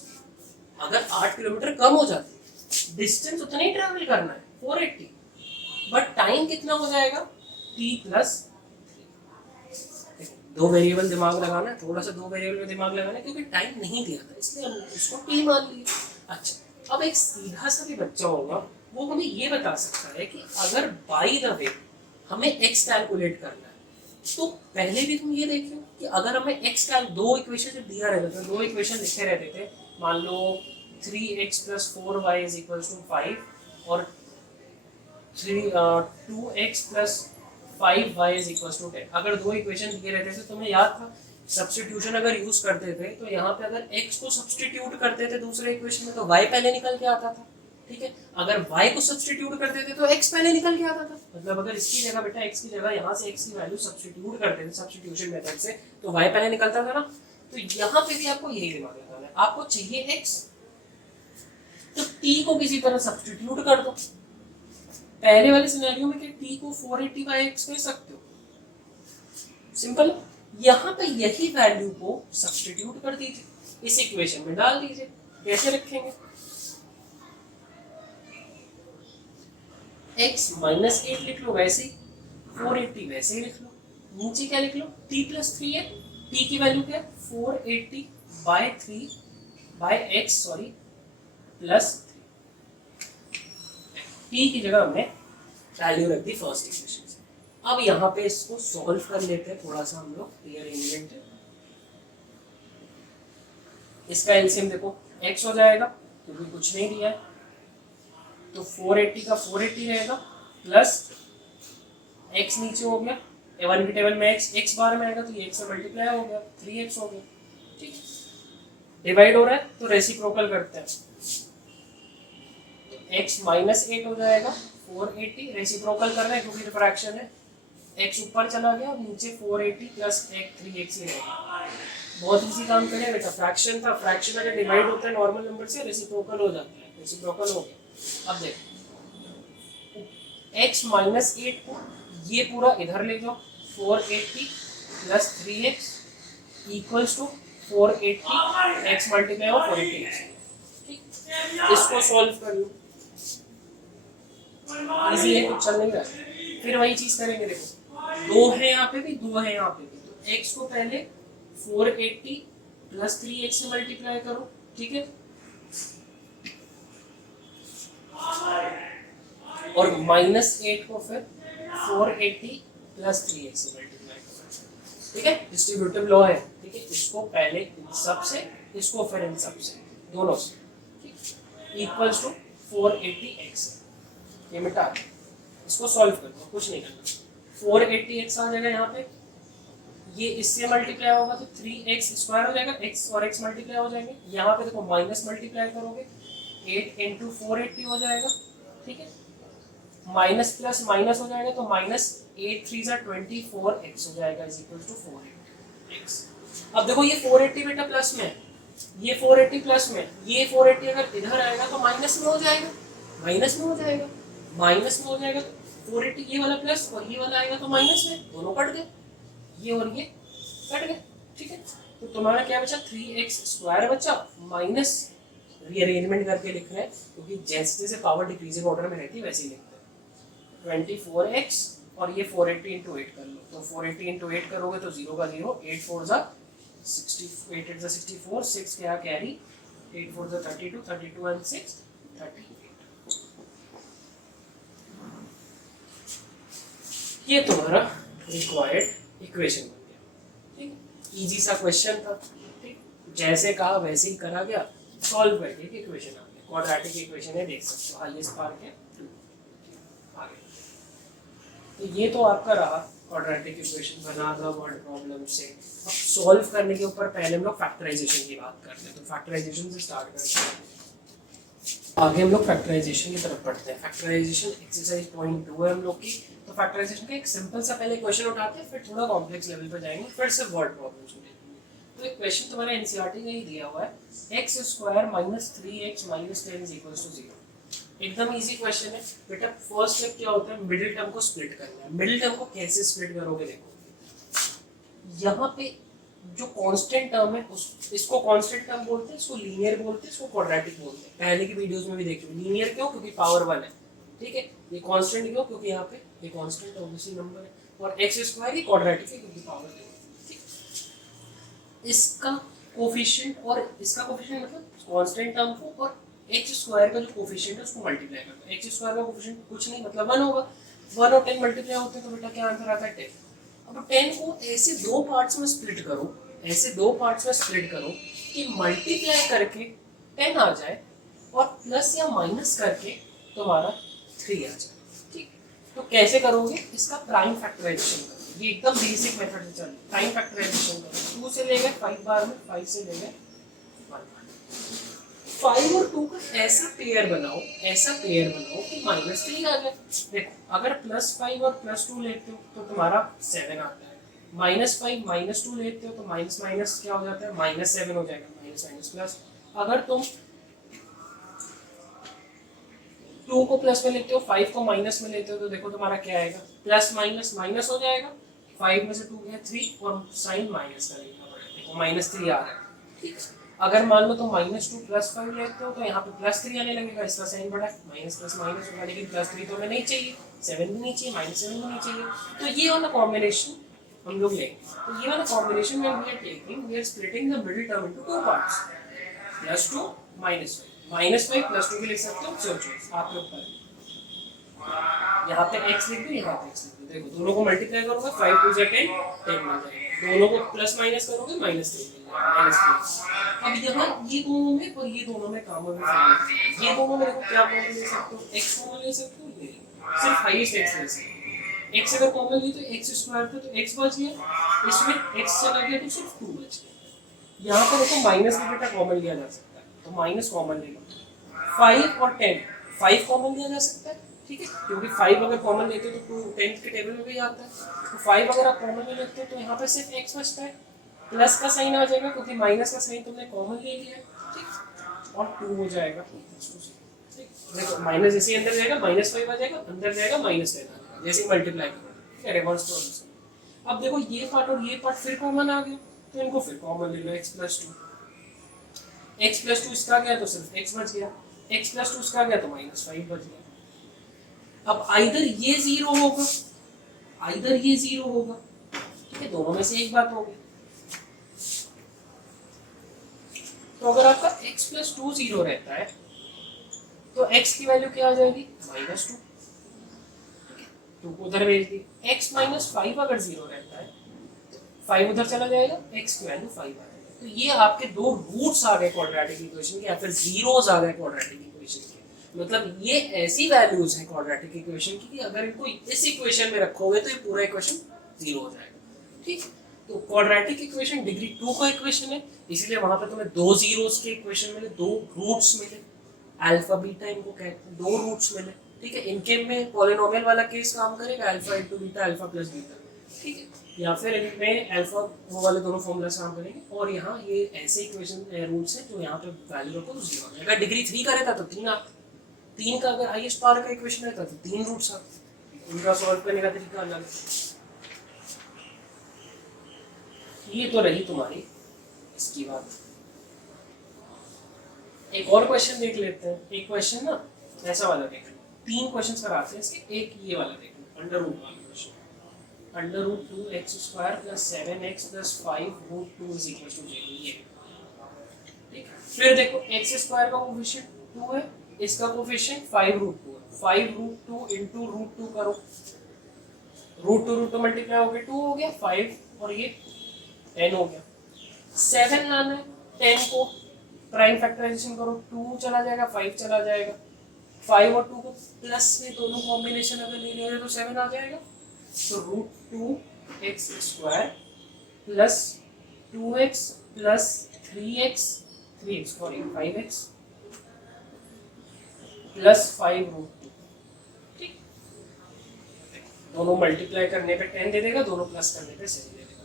अगर 8 किलोमीटर कम हो जाती, डिस्टेंस उतना ही ट्रैवल करना है 480, बट टाइम कितना हो जाएगा t प्लस 3। दो वेरिएबल दिमाग लगाना है, थोड़ा सा दो वेरिएबल में दिमाग लगाना है, क्योंकि टाइम नहीं दिया था इसलिए हम इसको t मान लिए। अच्छा, अब एक सीधा सा भी बच्चा होगा, वो हमें ये बता सकता है कि अगर बाय द वे हमें x कैलकुलेट करना है, तो पहले भी तुम ये देखो कि अगर हमें x का दो इक्वेशन जब दिया रहता था, दो इक्वेशन लिखे रहते थे, मान लो 3x + 4y = 5 और 2x + 5y = 10, अगर दो इक्वेशन दिए रहते थे, तुम्हें याद था सब्स्टिट्यूशन अगर यूज करते थे तो यहाँ पे अगर x को सब्स्टिट्यूट करते थे दूसरे इक्वेशन में तो y पहले निकल के आता था, ठीक है। अगर y को सब्स्टिट्यूट करते थे तो x पहले निकल के आता था, मतलब अगर इसकी जगह बेटा x की जगह यहाँ से x की वैल्यू सब्स्टिट्यूट करते थे सब्स्टिट्यूशन मेथड से, तो y पहले निकलता था ना। तो यहाँ पे भी आपको यही दिमाग लगाना है, आपको चाहिए x, तो t को किसी तरह सब्स्टिट्यूट कर दो। पहले वाले सिनेरियो में क्या t को 480/x कह सकते हो, सिंपल। यहाँ पे यही वैल्यू को सब्स्टिट्यूट कर दीजिए, इस इक्वेशन में डाल दीजिए। कैसे रखेंगे, x माइनस 8 लिख लो वैसे ही, 480 वैसे ही लिख लो, नीचे क्या लिख लो t प्लस 3 है, t की वैल्यू क्या है 480/3/x प्लस 3, t की जगह हमने वैल्यू रख दी फर्स्ट इक्वेशन से। अब यहाँ पे इसको सॉल्व कर लेते हैं, थोड़ा सा हम लोग रीअरेंजमेंट है। इसका एलसीएम देखो x हो जाएगा क्योंकि कुछ नहीं दिया है, तो 480 का 480 रहेगा प्लस x नीचे हो गया, A1 की टेबल में x बार में आएगा तो ये x से मल्टीप्लाई हो गया, 3x हो गया, ठीक है। डिवाइड हो रहा है तो रेसिप्रोकल करते हैं, तो x माइनस 8 हो जाएगा 480, रेसिप्रोकल कर रहे हैं क्योंकि फ्रैक्शन है, x ऊपर चला गया और नीचे 480 प्लस 3x ही रहेगा। बहुत इजी काम करें बेटा, फ्रैक्शन था, फ्रैक्शन अगर डिवाइड होता है नॉर्मल नंबर से रेसिप्रोकल हो जाता है, रेसिप्रोकल हो गया। अब देखो x माइनस 8 को ये पूरा इधर ले जाओ, 480 plus 3x equals to 480 x multiply हो 480x, ठीक। इसको सॉल्व कर लो, इजी है, कुछ चल नहीं रहा है। फिर वही चीज करेंगे, देखो 2 है यहाँ पे भी, 2 है यहाँ पे भी, तो x को पहले 480 प्लस 3x से मल्टीप्लाई करो, ठीक है, और माइनस 8 को फिर 480 प्लस 3x से मल्टीप्लाई करो, ठीक है। डिस्ट्रीब्यूटिव लॉ है, ठीक है, इसको पहले इन सब से, इसको फिर इन सब से, दोनों से, ठीक, इक्वल्स टू 480x, ये मिटा दो, इसको सॉल्व कर दो, कुछ नहीं करना। 480x आ जाएगा यहाँ पे, ये इससे मल्टीप्लाई होगा तो 3x स्क्वायर हो जाएगा, x और x मल्टीप्लाई हो जाएंगे, यहाँ पे देखो माइनस मल्टीप्लाई करोगे 8 इंटू 480 हो जाएगा, ठीक है, माइनस प्लस माइनस हो जाएगा तो माइनस 8 3 जा 24x हो जाएगा इज इक्वल टू 480x। अब देखो ये 480 बेटा प्लस में है, ये 480 प्लस में, ये 480 अगर इधर आएगा तो माइनस में हो जाएगा, माइनस में हो जाएगा, माइनस में हो जाएगा तो 480 ये वाला प्लस और ये वाला आएगा तो माइनस में, दोनों कट गए, ये और ये कट गए, ठीक है। तो तुम्हारा क्या बचा 3x स्क्वायर बचा, माइनस रीअरेंजमेंट करके लिख रहे हैं क्योंकि जैसे जैसे पावर डिक्रीजिंग ऑर्डर में रहती है वैसे ही लिखते हैं, 24x और ये 480 इंटू 8 कर लो, तो 480 इंटू 8 करोगे तो 0 का 0, 8 4 जा 60, 8 8 जा 64, 6 क्या कैरी, 8 4 जा 32, 32 एंड 6 38। ये तुम्हारा रिक्वायर्ड इक्वेशन बन गया, ठीक, इजी सा क्वेश्चन था, ठीक, जैसे कहा वैसे ही करा गया, सॉल्व करके एक इक्वेशन आ गया, क्वाड्रेटिक इक्वेशन है, देख सकते हो हाईएस्ट पार्ट है आगे। तो ये तो आपका रहा क्वाड्रेटिक इक्वेशन बना था वर्ड प्रॉब्लम से। अब सॉल्व करने के ऊपर पहले हम लोग फैक्टराइजेशन की बात करते हैं, तो फैक्टराइजेशन से स्टार्ट करते हैं, आगे हम लोग फैक्टराइजेशन की तरफ बढ़ते हैं। फैक्टराइजेशन एक्सरसाइज पॉइंट 2 है हम लोग की। तो फैक्टराइजेशन का एक सिंपल सा पहले क्वेश्चन उठाते हैं, फिर थोड़ा कॉम्प्लेक्स लेवल पर जाएंगे, फिर से वर्ड प्रॉब्लम्स उठाएंगे। तो एक क्वेश्चन तुम्हारा एनसीईआरटी में ही दिया हुआ है, x square minus 3x minus 10 is equal to 0। एकदम इजी क्वेश्चन है बेटा। फर्स्ट स्टेप क्या होता है, मिडिल टर्म को स्प्लिट करना है। मिडिल टर्म को कैसे स्प्लिट करोगे, देखो यहाँ पे जो कांस्टेंट टर्म है इसको कांस्टेंट टर्म बोलते हैं, इसको लीनियर बोलते हैं, इसको क्वाड्रेटिक बोलते हैं। पहले की वीडियोस में भी देखिए, लीनियर क्यों, क्योंकि पावर 1 है, ठीक है। ये कांस्टेंट क्यों, क्योंकि यहाँ पे ये कांस्टेंट ऑब्वियसली नंबर है, और x स्क्वायर ये क्वाड्रेटिक है क्योंकि पावर 2 है, ठीक। इसका कोफिशिएंट और इसका कोफिशिएंट मतलब कांस्टेंट टर्म को और x स्क्वायर का जो कोफिशिएंट है उसको मल्टीप्लाई करना है। x स्क्वायर का कोफिशिएंट कुछ नहीं मतलब 1 होगा, 1 और 10 मल्टीप्लाई होते हैं तो बेटा क्या आंसर आता है 10। अब 10 को ऐसे दो पार्ट्स में स्प्लिट करो, ऐसे दो पार्ट्स में स्प्लिट करो कि मल्टीप्लाई करके 10 आ जाए और प्लस या माइनस करके तुम्हारा 3 आ जाए, ठीक। तो कैसे करोगे, इसका प्राइम फैक्टराइजेशन करो। ये एकदम बेसिक मेथड से चल, प्राइम फैक्टराइजेशन करो। 2 से ले गए 5 बार में, 5 से ले गए 1 बार। 5 और 2 का ऐसा पेयर बनाओ, ऐसा पेयर बनाओ कि -3 आ जाए। देखो अगर +5 और +2 लेते हो तो तुम्हारा 7 आता है, -5 -2 लेते हो तो माइनस माइनस क्या हो जाता है, -7 हो जाएगा, माइनस माइनस प्लस। अगर तुम 2 को प्लस में लेते हो, 5 को माइनस में लेते हो, तो देखो तुम्हारा क्या आएगा, प्लस माइनस माइनस हो जाएगा, 5 में से 2 गया 3 और साइन माइनस का लिखना पड़ेगा, देखो -3 आ रहा है, ठीक है। अगर मान लो तुम -2 +5 लेते हो तो यहाँ पे +3 आने लगेगा, इसका साइन बढ़ा, माइनस प्लस माइनस होगा, लेकिन +3 तो हमें नहीं चाहिए, 7 भी नहीं चाहिए, -7 भी नहीं चाहिए, तो ये वाला कॉम्बिनेशन हम लोग लेंगे। तो ये वाला कॉम्बिनेशन में we are taking, we are splitting the middle term into 2 parts, +2 -5 +2 भी लिख सकते हो, सोचो आपके ऊपर, यहाँ पे x लिख दो, यहाँ पे x लिख दो, देखो दोनों को मल्टीप्लाई करोगे 5 2 10 10 मिल जाएगा, दोनों को प्लस माइनस करोगे -3 मिल जाएगा, -3। अब यहाँ ये दोनों में और ये दोनों में कॉमन में, ये दोनों में देखो क्या कॉमन ले सकते हो, x कॉमन ले सकते हो, ये सिर्फ हाईएस्ट x ले सकते हो, x अगर कॉमन ली तो x स्क्वायर था तो x बच गया, इसमें x चला गया तो सिर्फ 2 बच गया। यहाँ पर देखो माइनस भी बेटा कॉमन लिया जा सकता है, तो माइनस कॉमन ले लो, 5 और 10 5 कॉमन लिया जा सकता है, ठीक है, क्योंकि 5 अगर कॉमन लेते हो तो 10 के टेबल में भी आता है, तो 5 अगर आप कॉमन ले लेते हो तो यहाँ पे सिर्फ x बचता है, प्लस का साइन आ जाएगा क्योंकि माइनस का साइन तुमने कॉमन ले लिया है, ठीक, और 2 हो जाएगा, ठीक, देखो माइनस जैसे अंदर जाएगा -5 आ जाएगा, अंदर जाएगा -10 आ जाएगा, जैसे मल्टीप्लाई करोगे, ठीक है, रिवर्स प्रोसेस। अब देखो ये पार्ट और ये पार्ट फिर कॉमन आ गया, तो इनको फिर कॉमन ले लो, x + 2 इसका गया तो सिर्फ x बच गया, x + 2 इसका गया तो -5 बच गया। अब आइदर ये 0 होगा, आइदर ये 0 होगा, ठीक है, दोनों में से एक बात होगी। तो अगर आपका x + 2 0 रहता है तो x की वैल्यू क्या आ जाएगी, -2, ठीक है, 2 को उधर भेज दी। x - 5 अगर 0 रहता है, 5 उधर चला जाएगा, x की वैल्यू 5 आ जाएगी। तो ये आपके दो रूट्स आ गए क्वाड्रेटिक इक्वेशन के, या फिर जीरोस आ गए क्वाड्रेटिक इक्वेशन के। मतलब ये ऐसी वैल्यूज हैं क्वाड्रेटिक इक्वेशन की कि अगर इनको इस इक्वेशन में रखोगे तो ये पूरा इक्वेशन 0 हो जाएगा, ठीक। तो क्वाड्रेटिक इक्वेशन डिग्री 2 का इक्वेशन है, इसलिए वहां पे तुम्हें दो जीरोस के इक्वेशन मिले, दो रूट्स मिले, अल्फा बीटा इनको कहते हैं, दो रूट्स मिले, ठीक है। इनके में पॉलिनोमियल वाला केस काम करेगा, अल्फा × बीटा, अल्फा + बीटा, ठीक है, या फिर इनमें अल्फा वो वाले दोनों फॉर्मूला काम करेंगे। और यहाँ ये ऐसे इक्वेशन रूट्स हैं जो यहाँ पे वैल्यू रखो तो 0 आ जाएगा। डिग्री 3 का रहता तो 3 आता, 3 का अगर हाईएस्ट पावर का इक्वेशन रहता तो 3 रूट्स आते, उनका सॉल्व करने का तरीका अलग है। ये तो रही तुम्हारी इसकी बात। एक और क्वेश्चन देख लेते हैं। एक क्वेश्चन ना ऐसा वाला देख लो, 3 क्वेश्चन कराते हैं इसके, एक ये वाला देख लो, अंडर रूट वाला क्वेश्चन, √2x² + 7x + 5√2 = 0, ये, ठीक है। फिर देखो x² का कोफिशिएंट 2 है, इसका कोफिशिएंट 5√2 है, 5√2 × √2 करो, √2 मल्टीप्लाई हो गया 2 हो गया, 5 और ये 10 हो गया। 7 लाना है, 10 को प्राइम फैक्टराइजेशन करो, 2 चला जाएगा 5 चला जाएगा, 5 और 2 को प्लस में दोनों कॉम्बिनेशन अगर ले लेंगे तो 7 आ जाएगा। तो √2x² + 2x + 3x sorry 5x + 5√2, ठीक, दोनों मल्टीप्लाई करने पे 10 दे देगा, दोनों प्लस करने पे 7 दे देगा।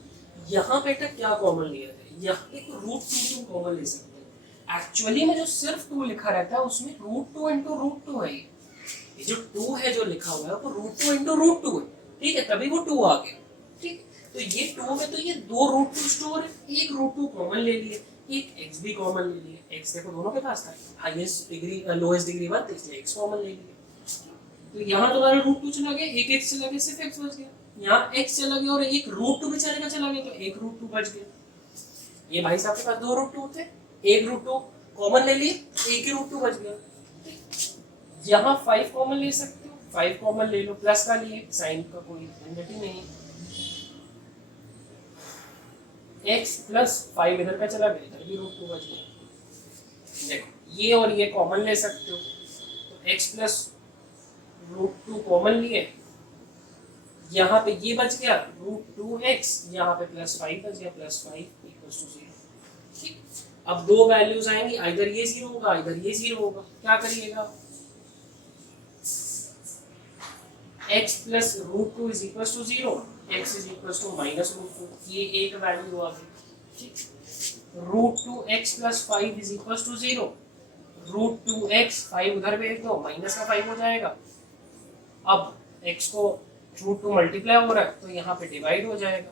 यहाँ बेटा क्या कॉमन लिया जाए, यहाँ एक √2 तुम कॉमन ले सकते हो। एक्चुअली में जो सिर्फ 2 लिखा रहता है उसमें √2 × √2 है, ये जो 2 है जो लिखा हुआ है वो √2 × √2 है, ठीक है, तभी वो 2 आ गया, ठीक। तो ये 2 में तो ये 2 √2 स्टोर है, एक √2 कॉमन ले लिए, एक x भी कॉमन ले लिए, x देखो दोनों के पास था, हाईएस्ट डिग्री लोएस्ट डिग्री 1 थी इसलिए x कॉमन ले लिया। तो यहाँ तुम्हारा √2 चला गया, एक x चला गया, सिर्फ x बच गया। यहाँ x चला गया और एक √2 भी चला गया तो एक √2 बच गया। ये भाई साहब के पास 2 √2 थे, एक √2 कॉमन ले लिए, एक ही √2 बच गया। यहाँ 5 कॉमन ले सकते हो, 5 कॉमन ले लो, प्लस का लिए, साइन का कोई झंझट ही नहीं, x + 5 इधर का चला गया, इधर भी √2 बच गया। देखो ये और ये कॉमन ले सकते हो, तो x + √2 कॉमन लिए, यहाँ पे ये बच गया √2x, यहाँ पे +5 बच गया, +5 = 0, ठीक। अब दो वैल्यूज आएंगी, आइदर ये 0 होगा, आइदर ये 0 होगा, क्या करिएगा, x + √2 = 0 x is equal to minus root 2, ये एक वैल्यू आ गई, ठीक। Root 2x plus 5 is equal to 0, root 2x 5 उधर भेज दो, माइनस का 5 हो जाएगा। अब x को रूट 2 मल्टीप्लाई हो रहा है तो यहाँ पे डिवाइड हो जाएगा,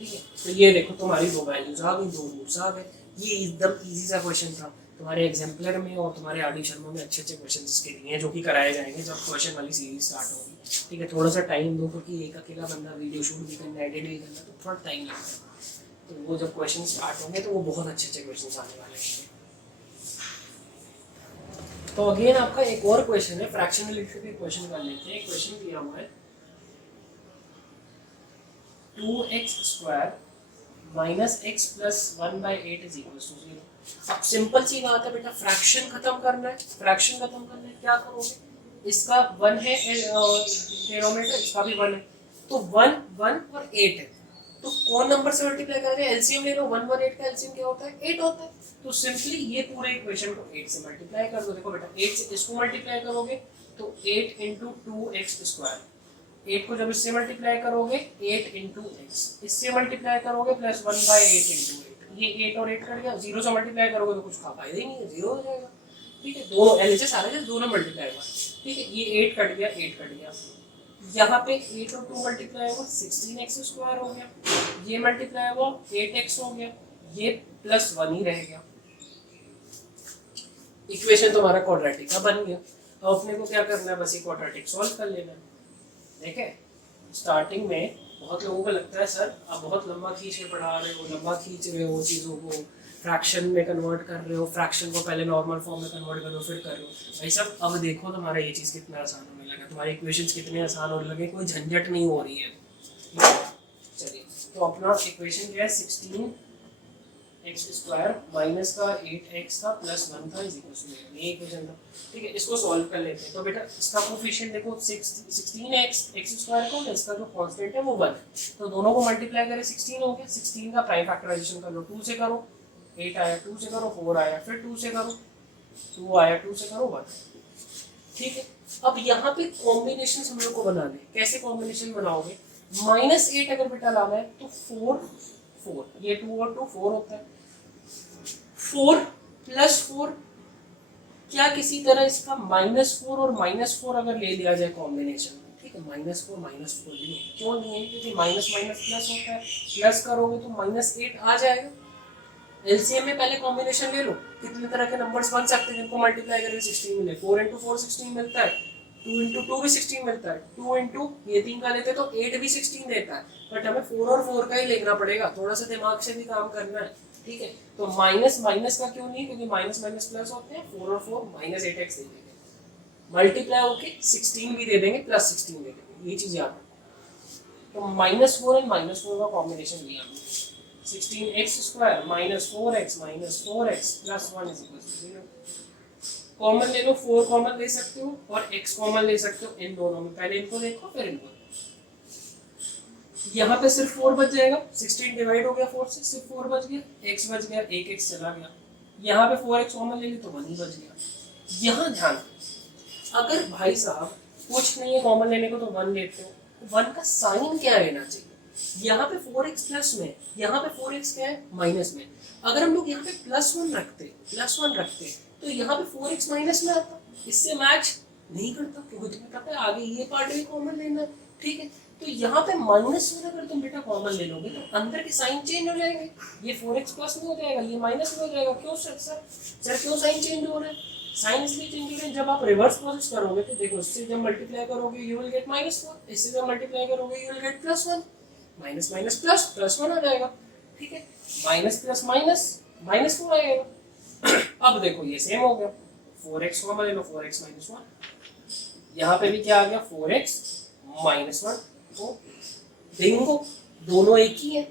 ठीक है। तो ये देखो तुम्हारी दो वैल्यूज आ गई, दो रूट्स आ गए। ये एकदम इजी सा क्वेश्चन था, तुम्हारे एग्जाम्पलर में और तुम्हारे ऑडिशन में अच्छे अच्छे क्वेश्चन इसके दिए हैं जो कि कराए जाएंगे जब क्वेश्चन वाली सीरीज स्टार्ट होगी, ठीक है। थोड़ा सा टाइम दो क्योंकि एक अकेला बंदा वीडियो शूट भी करना, एडिट भी करना, तो थोड़ा टाइम लगता है। तो वो जब क्वेश्चन स्टार्ट होंगे तो वो बहुत अच्छे अच्छे क्वेश्चन आने वाले हैं। तो अगेन आपका एक और क्वेश्चन है, फ्रैक्शन रिलेटेड भी क्वेश्चन कर लेते हैं। क्वेश्चन दिया हुआ है 2x square minus x plus 1/8 is equal to 0। अब सिंपल सी बात है बेटा, फ्रैक्शन खत्म करना है, फ्रैक्शन खत्म करना है, क्या करोगे, इसका 1 है डिनोमिनेटर, इसका भी 1 है, तो 1 1 और 8 है, तो कौन नंबर से मल्टीप्लाई करेंगे, एलसीएम ले लो। 1 1 8 का एलसीएम क्या होता है, 8 होता है। तो सिंपली ये पूरे इक्वेशन को 8 से मल्टीप्लाई कर दो। देखो बेटा 8 से इसको मल्टीप्लाई करोगे तो 8 इंटू 2x स्क्वायर, 8 को जब इससे मल्टीप्लाई करोगे 8 इंटू एक्स, इससे मल्टीप्लाई करोगे प्लस 1/8 इंटू 8, ये 8 और 8 कट गया, 0 से मल्टीप्लाई करोगे तो कुछ फायदा ही नहीं है, 0 हो जाएगा, ठीक है। दोनों एलएचएस सारे दोनों मल्टीप्लाई हुआ, ठीक है। ये 8 कट गया, 8 कट गया, यहाँ पे 8 और 2 मल्टीप्लाई हुआ 16x स्क्वायर हो गया, ये मल्टीप्लाई हुआ 8x हो गया, ये प्लस 1 ही रह गया। इक्वेशन तुम्हारा क्वाड्रेटिक का बन गया। अब अपने को क्या करना है, बस ये क्वाड्रेटिक सॉल्व कर लेना है। ठीक है, स्टार्टिंग में बहुत लोगों को लगता है सर आप बहुत लंबा खींच के पढ़ा रहे हो, लंबा खींच रहे हो चीज़ों को, फ्रैक्शन में कन्वर्ट कर रहे हो, फ्रैक्शन को पहले नॉर्मल फॉर्म में कन्वर्ट कर रहे हो फिर कर रहे हो। भाई साहब अब देखो तुम्हारा ये चीज़ कितना आसान होने लगा, तुम्हारे इक्वेशंस कितने आसान होने लगे, कोई झंझट नहीं हो रही है। चलिए तो अपना इक्वेशन क्या है, 16x स्क्वायर माइनस का 8x था प्लस 1 था इज इक्वल टू, ये इक्वेशन था, ठीक है। इसको सॉल्व कर लेते हैं। तो बेटा इसका कोफिशिएंट देखो 16x स्क्वायर को, इसका जो कांस्टेंट है वो 1 है, तो दोनों को मल्टीप्लाई करें 16 हो गया। 16 का प्राइम फैक्टराइजेशन कर लो, 2 से करो 8 आया, 2 से करो 4 आया, फिर 2 से करो 2 आया, 2 से करो 1, ठीक है। अब यहाँ पे कॉम्बिनेशन हम लोग को बनाने, कैसे कॉम्बिनेशन बनाओगे, -8 अगर बेटा लाना है तो 4 4, ये 2 और 2 4 होता है, 4 प्लस 4, क्या किसी तरह इसका -4 और -4 अगर ले लिया जाए कॉम्बिनेशन, ठीक है। -4 -4 लिए क्यों नहीं है, क्योंकि माइनस माइनस प्लस होता है, प्लस करोगे तो -8 आ जाएगा। एलसीएम में पहले कॉम्बिनेशन ले लो, कितने तरह के नंबर्स बन सकते हैं जिनको मल्टीप्लाई करके 16 मिले, 4 इंटू 4 16 मिलता है, 2 इंटू 2 भी 16 मिलता है, 2 इंटू ये 3 का लेते तो 8 भी 16 देता है, बट हमें 4 और 4 का ही लेना पड़ेगा, थोड़ा सा दिमाग से भी काम करना है, ठीक है। तो माइनस माइनस का क्यों नहीं, क्योंकि माइनस माइनस प्लस होते हैं, 4 और 4 -8x दे देंगे, मल्टीप्लाई होके 16 भी दे देंगे प्लस 16 दे देंगे, ये चीज याद रखो। तो -4 एंड -4 का कॉम्बिनेशन लिया हमने, 16x square -4x plus 1 is equal to 0। Common ले लो, 4 कॉमन ले सकते हो और x कॉमन ले सकते हो इन दोनों में, पहले इनको देखो फिर इनको। यहाँ पे सिर्फ 4 बच जाएगा, 16 डिवाइड हो गया 4 से, सिर्फ 4 बच गया, x बच गया, एक x चला गया, यहाँ पे 4x कॉमन ले ली तो 1 ही बच गया। यहाँ ध्यान, अगर भाई साहब कुछ नहीं है कॉमन लेने को तो 1 लेते हो, तो 1 का साइन क्या रहना चाहिए, यहाँ पे 4x प्लस में, यहाँ पे 4x क्या है माइनस में, अगर हम लोग यहाँ पे +1 रखते तो यहाँ पे 4x माइनस में आता, इससे मैच नहीं करता, क्योंकि तुम्हें पता है आगे ये पार्ट भी कॉमन लेना है, ठीक है। तो यहाँ पे -1 अगर तुम बेटा कॉमन ले लोगे तो अंदर के साइन चेंज हो जाएंगे, ये 4x प्लस में हो जाएगा, ये माइनस में हो जाएगा। क्यों सर क्यों साइन चेंज हो रहा है, साइन इसलिए चेंज हो रहा है, जब आप रिवर्स प्रोसेस करोगे तो देखो इससे जब मल्टीप्लाई करोगे यू विल गेट -4, इससे जब मल्टीप्लाई करोगे you will get +1, minus minus plus plus 1 आ जाएगा, ठीक है। माइनस प्लस माइनस -4 आएगा। अब देखो ये सेम हो गया, 4x कॉमन ले लो, 4x - 1, यहाँ पे भी क्या आ गया 4x - 1, तो बिंगो दोनों एक ही है,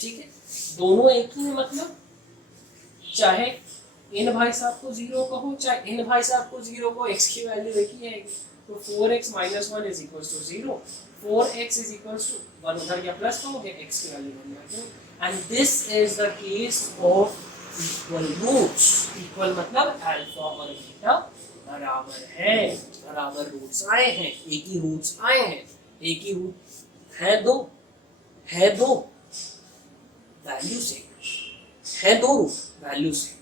ठीक है। दोनों एक ही है मतलब चाहे इन भाई साहब को 0 कहो चाहे इन भाई साहब को 0 कहो, x की वैल्यू एक ही आएगी। तो 4x - 1 is equal to 0, 4x is equal to 1 उधर गया प्लस हो गया, x की वैल्यू बन गया। And this is the case of equal roots. Equal मतलब अल्फा और बीटा बराबर है, बराबर रूट्स आए हैं, एक ही रूट्स आए हैं, एक ही रूट है दो वैल्यू सेम, है दो रूट वैल्यू सेम,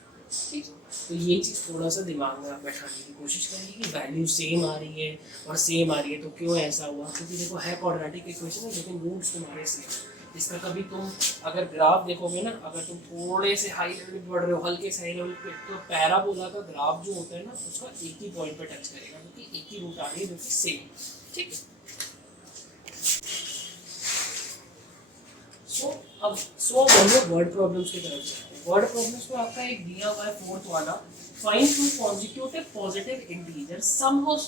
ठीक। तो ये चीज़ थोड़ा सा दिमाग में आप बैठाने की कोशिश करिए कि वैल्यू सेम आ रही है और सेम आ रही है तो क्यों ऐसा हुआ, क्योंकि देखो है क्वाड्रेटिक इक्वेशन है लेकिन रूट्स तुम्हारे सेम। इसका कभी तुम अगर ग्राफ देखोगे ना, अगर तुम थोड़े से हाई लेवल पे बढ़ रहे हो, हल्के से हाई लेवल पे, तो पैराबोला का ग्राफ जो होता है ना उसका एक ही पॉइंट पे टच करेगा क्योंकि एक ही रूट आ रही है जो कि सेम, ठीक है। अब हम लोग वर्ड प्रॉब्लम्स की तरफ चलते हैं। वर्ड प्रॉब्लम्स में आपका एक दिया हुआ है फोर्थ वाला, find two consecutive positive integer sum of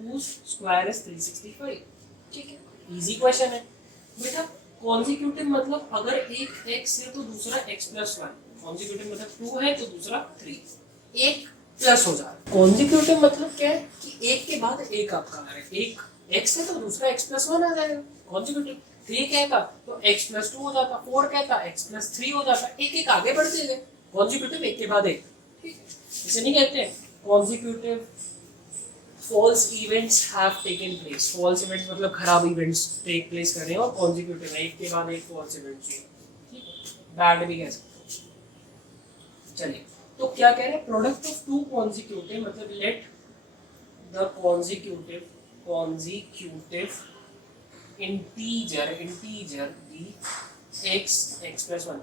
whose square is 365, ठीक है। इजी क्वेश्चन है बेटा। कॉन्जिक्यूटिव मतलब अगर एक x है तो दूसरा x प्लस 1, कॉन्जिक्यूटिव मतलब 2 है तो दूसरा 3, एक प्लस हो जाए। कॉन्जिक्यूटिव मतलब क्या है कि एक के बाद एक आपका आ रहा है, एक x है तो दूसरा x प्लस 1 आ जाएगा। कॉन्जिक्यूटिव 3 कहता तो x प्लस 2 हो जाता, 4 कहता x प्लस 3 हो जाता, एक एक आगे बढ़ते गए। कॉन्जिक्यूटिव एक के बाद एक, ठीक है। इसे नहीं कहते consecutive false events have taken place। false events मतलब खराब events take place कर रहे हैं और consecutive है, एक के बाद एक false events है, ठीक है। bad भी कह सकते हैं। चलिए तो क्या कह रहे हैं, प्रोडक्ट ऑफ टू consecutive मतलब let the consecutive integer be x plus 1।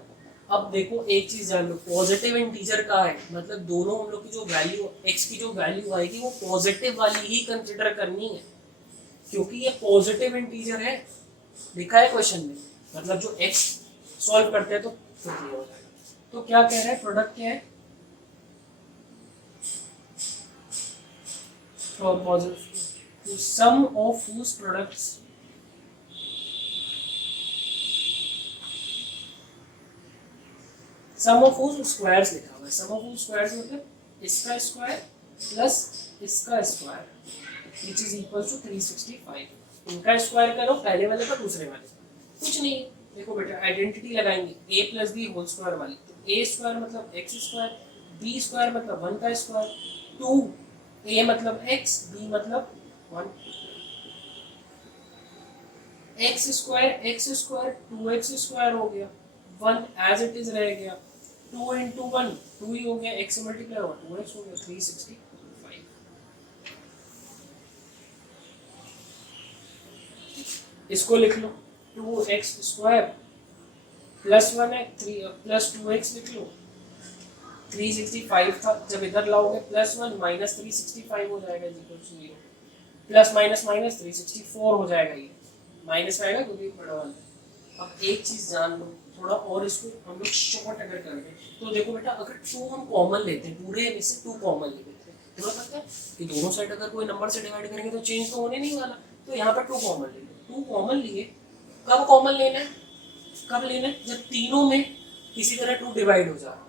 अब देखो एक चीज जान लो, पॉजिटिव इंटीजर का है मतलब दोनों हम लोग की जो वैल्यू x की जो वैल्यू आएगी वो पॉजिटिव वाली ही कंसिडर करनी है क्योंकि ये पॉजिटिव इंटीजर है, लिखा है क्वेश्चन में। मतलब जो x सॉल्व करते हैं तो फिर ये हो जाएगा। तो क्या कह रहा है, प्रोडक्ट क्या है, sum of whose products sum of whose squares लिखा हुआ है। सम ऑफ whose स्क्वायर्स मतलब इसका स्क्वायर प्लस इसका square which is equal to 365। इनका स्क्वायर करो पहले वाले का दूसरे वाले का, कुछ नहीं। देखो बेटा आइडेंटिटी लगाएंगे a plus b whole square वाली, तो a स्क्वायर मतलब x स्क्वायर, b स्क्वायर मतलब 1 का स्क्वायर, 2 a मतलब x, b मतलब 1, x स्क्वायर 2x स्क्वायर हो गया, 1 एज इट इज रह गया, 2 इंटू 1 2 ही हो गया, x से मल्टीप्लाई हुआ 2x हो गया, 365। इसको लिख लो 2x स्क्वायर प्लस 1 है, 3 प्लस 2x लिख लो, 365 था, जब इधर लाओगे प्लस 1 माइनस 365 हो जाएगा equal to 0, plus minus minus 364 हो जाएगा, ये माइनस आएगा क्योंकि बड़ा वाला। अब एक चीज जान लो थोड़ा और, इसको हम लोग शॉर्ट अगर कर दें तो देखो बेटा अगर 2 हम कॉमन लेते हैं, पूरे में से 2 कॉमन ले लेते हैं, तुम्हें पता है कि दोनों साइड अगर कोई नंबर से डिवाइड करेंगे तो चेंज तो होने नहीं वाला, तो यहाँ पर 2 कॉमन ले लो। 2 कॉमन लिए, कब कॉमन लेना है, कब लेना है, जब तीनों में किसी तरह 2 डिवाइड हो जाएगा।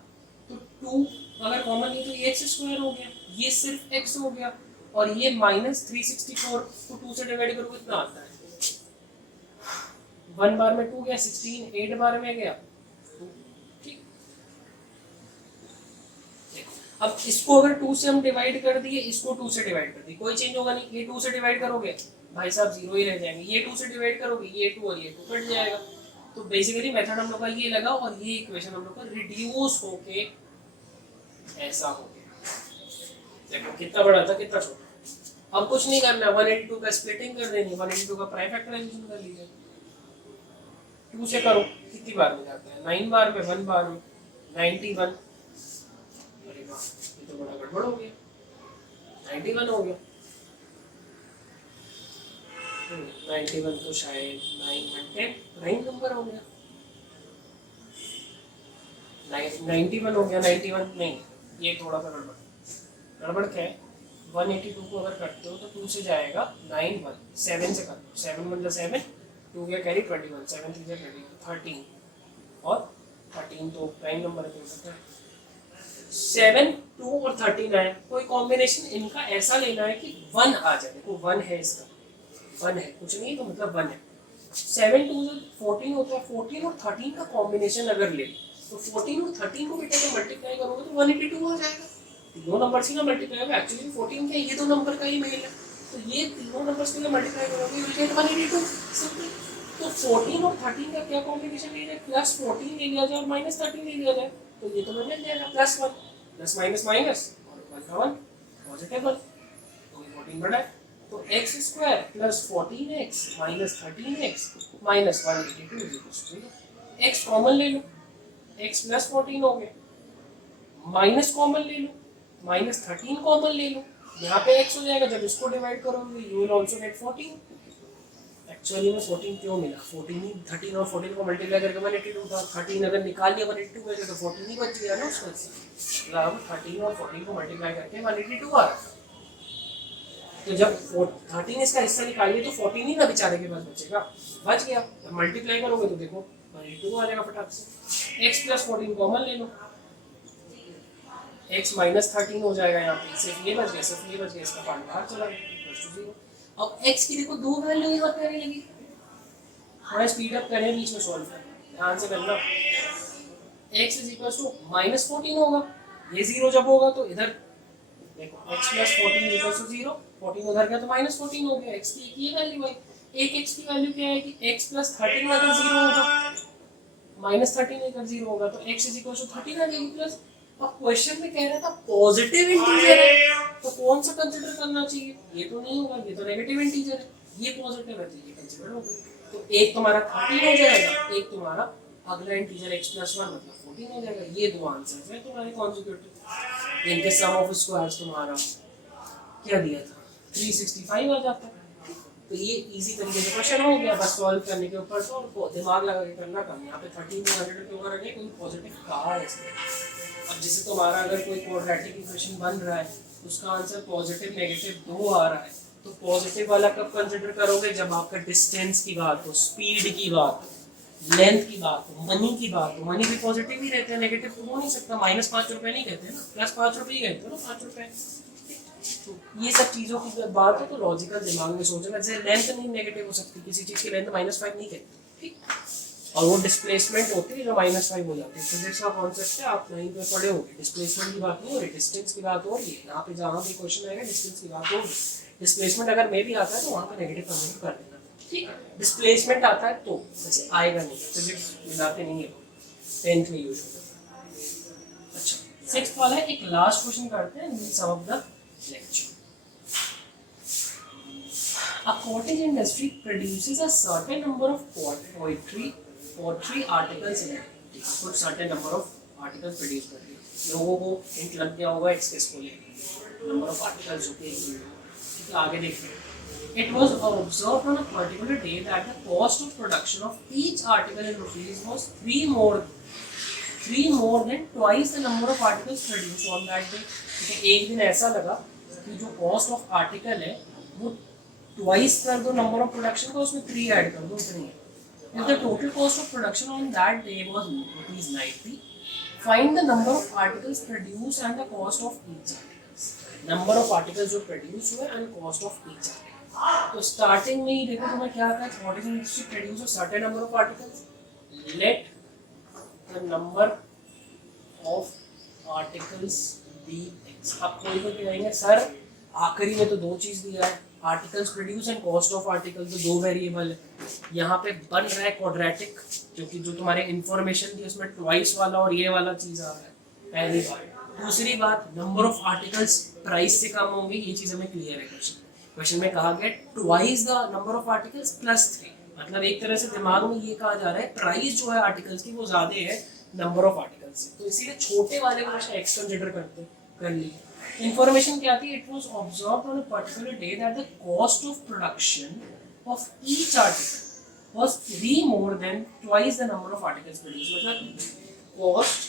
तो 2 अगर कॉमन लिए तो ये एक्स स्क्वायर हो गया, ये सिर्फ एक्स हो गया, और ये माइनस 364 को 2 से डिवाइड करोगे कितना आता है, 1 बार में 2 गया 16, 8 बार में गया 2, ठीक। अब इसको अगर 2 से हम डिवाइड कर दिए, इसको 2 से डिवाइड कर दिए, कोई चेंज होगा नहीं। ये 2 से डिवाइड करोगे भाई साहब 0 ही रह जाएंगे, ये 2 से डिवाइड करोगे ये 2 और ये 2 कट जाएगा। तो बेसिकली मेथड हम लोग का ये लगा और ये इक्वेशन हम लोग का रिड्यूस होके ऐसा हो गया। देखो कितना बड़ा था कितना छोटा। अब कुछ नहीं करना, 182 का स्प्लिटिंग कर देनी, 182 का प्राइम फैक्टराइजेशन कर लीजिए। 2 से करो कितनी बार में जाता है, 9 बार में, 1 बार में 91। अरे वाह ये तो बड़ा गड़बड़ हो गया, 91 हो गया। 91 तो शायद 9 नंबर हो गया, 91 हो गया, 91 नहीं, ये थोड़ा सा गड़बड़ क्या है, 182 को अगर करते हो तो 2 से जाएगा 9 1, 7 से करते हो, 7 1 7, 2 गया कैरी 21, 7 3 20, 13 और 13 तो प्राइम नंबर है, 7 2 और 13 आया। कोई कॉम्बिनेशन इनका ऐसा लेना है कि 1 आ जाए। देखो 1 है, इसका 1 है, कुछ नहीं तो मतलब 1 है। 7 2 14 होता है, 14 और 13 का कॉम्बिनेशन अगर ले तो 14 और 13 को बेटा जब मल्टीप्लाई करोगे तो 182 आ जाएगा। तीनों नंबर से ना मल्टीप्लाई होगा, एक्चुअली 14 क्या ये दो नंबर का ही मेल है, तो ये तीनों नंबर्स के लिए मल्टीप्लाई करोगे यू विल गेट 182 सिंपल। तो 14 और 13 का क्या कॉम्बिनेशन लिया जाए, प्लस 14 ले लिया जाए और माइनस 13 ले लिया जाए, तो ये तो मिल जाएगा प्लस 1, प्लस माइनस माइनस और 1 का 1 पॉजिटिव 1, तो 14 बड़ा है, तो x square plus 14x minus 13x minus 182 x common ले लो, x प्लस 14 हो गया, माइनस कॉमन ले लो, माइनस 13 कॉमन ले लो, यहाँ पे x हो जाएगा, जब इसको डिवाइड करोगे you will also get 14। Actually में 14 क्यों मिला, 14 ही 13 और 14 को मल्टीप्लाई करके 182 था, 13 अगर निकाल लिया 182 में तो 14 ही बच गया ना उसमें से, मतलब 13 और 14 को मल्टीप्लाई करके 182 आ रहा था। तो जब 13 इसका हिस्सा निकालिए तो 14 ही ना बेचारे के पास बचेगा, बच गया, मल्टीप्लाई करोगे तो देखो 182 आ जाएगा फटाक से, x प्लस 14 कॉमन ले लो, x माइनस 13 हो जाएगा, यहाँ पे सिर्फ ये बच गया, सिर्फ ये बच गया, इसका पार्ट बाहर चला गया। अब x की देखो दो वैल्यू यहाँ पे आने लगी, थोड़ा स्पीड अप करें, बीच में सॉल्व करें, ध्यान से करना। x is equal to minus 14 होगा, ये 0 जब होगा तो इधर देखो x plus 14 is equal to 0, 14 उधर गया तो माइनस 14 हो गया, x की एक ही वैल्यू है, एक x की वैल्यू क्या है कि x प्लस 13 अगर 0 होगा, माइनस 13 अगर 0 होगा तो x इज इक्वल टू 13 आ जाएगी प्लस। अब क्वेश्चन में कह रहा था पॉजिटिव इंटीजर है, तो कौन सा कंसीडर करना चाहिए, ये तो नहीं होगा, ये तो नेगेटिव इंटीजर है, ये पॉजिटिव है तो ये कंसीडर होगा, तो एक तुम्हारा 13 हो जाएगा, एक तुम्हारा अगला इंटीजर x प्लस 1 मतलब 14 हो जाएगा। ये दो आंसर्स हैं तुम्हारे कॉन्जिक्यूटिव, इनके सम ऑफ स्क्वायर्स तुम्हारा क्या दिया था 365 आ जाता है। तो ये इजी तरीके से क्वेश्चन हो गया, बस सॉल्व करने के ऊपर तो दिमाग लगा के करना कम, यहाँ पे 13 में 100 के ऊपर कोई पॉजिटिव कहा है इसमें। अब जैसे तुम्हारा अगर कोई क्वाड्रेटिक इक्वेशन बन रहा है उसका आंसर पॉजिटिव नेगेटिव दो आ रहा है, तो पॉजिटिव वाला कब कंसिडर करोगे, जब आपका डिस्टेंस की बात हो, स्पीड की बात हो, लेंथ की बात हो, मनी की बात हो। मनी भी पॉजिटिव ही रहते हैं, नेगेटिव तो हो नहीं सकता, माइनस 5 रुपए नहीं कहते ना, प्लस 5 रुपए ही कहते हो ना, 5 रुपए। तो ये सब चीज़ों की जब बात हो तो लॉजिकल दिमाग में सोचना, जैसे लेंथ नहीं नेगेटिव हो सकती, किसी चीज़ की लेंथ -5 नहीं कहते, ठीक, और वो डिस्प्लेसमेंट होती है जो -5 हो जाती है। फिजिक्स का कॉन्सेप्ट है, आप कहीं पे पढ़े होंगे, डिस्प्लेसमेंट की बात नहीं हो रही, डिस्टेंस की बात हो रही है, यहाँ पे जहाँ भी क्वेश्चन आएगा डिस्टेंस की बात होगी, डिस्प्लेसमेंट अगर मे भी आता है तो वहाँ का नेगेटिव कंसिडर कर देना, ठीक है। डिस्प्लेसमेंट आता है तो वैसे आएगा नहीं, फिजिक्स मिलाते नहीं है 10th में यूज होता है। अच्छा, 6th वाला है, एक लास्ट क्वेश्चन करते हैं some of the lecture. A cottage industry produces a certain number of poetry articles in it. कुछ certain number of articles produce कर रही है। लोगों को hint लग गया होगा एक्सेस को लेकर, number of articles जो कि ठीक है, आगे देखिए। It was observed on a particular day that the cost of production of each article in rupees was three more than twice the number of articles produced on that day. एक दिन ऐसा लगा कि जो कॉस्ट ऑफ आर्टिकल है वो twice कर दो नंबर ऑफ प्रोडक्शन को, उसमें 3 ऐड कर दो, उतनी है। If the total cost of production on that day was ₹90, find the number of articles produced and the cost of each articles. Number of articles जो produce हुए and cost of each article. तो starting में ही देखो तुम्हें क्या आता है, cottage industry produce a certain number of articles. Let the number of articles be X. अब कोई को कहेंगे सर आखिरी में तो दो चीज दिया है, articles produce and cost of article, तो दो वेरिएबल है। यहाँ पे बन रहा है क्वाड्रेटिक, जो तुम्हारे इन्फॉर्मेशन थी उसमें ट्वाइस वाला और ये वाला चीज आ रहा है, पहली बात। दूसरी बात, नंबर ऑफ आर्टिकल्स प्राइस से कम होंगे, ये चीज हमें क्लियर है। क्वेश्चन में कहा गया twice the number of articles plus 3, मतलब एक तरह से दिमाग में ये कहा जा रहा है प्राइस जो है आर्टिकल्स की वो ज्यादा है नंबर ऑफ आर्टिकल्स से, तो इसीलिए छोटे वाले को एक्स कंसिडर कर लिए। Information क्या थी? It was observed on a particular day that the cost of production of each article was 3 more than twice the number of articles produced. मतलब cost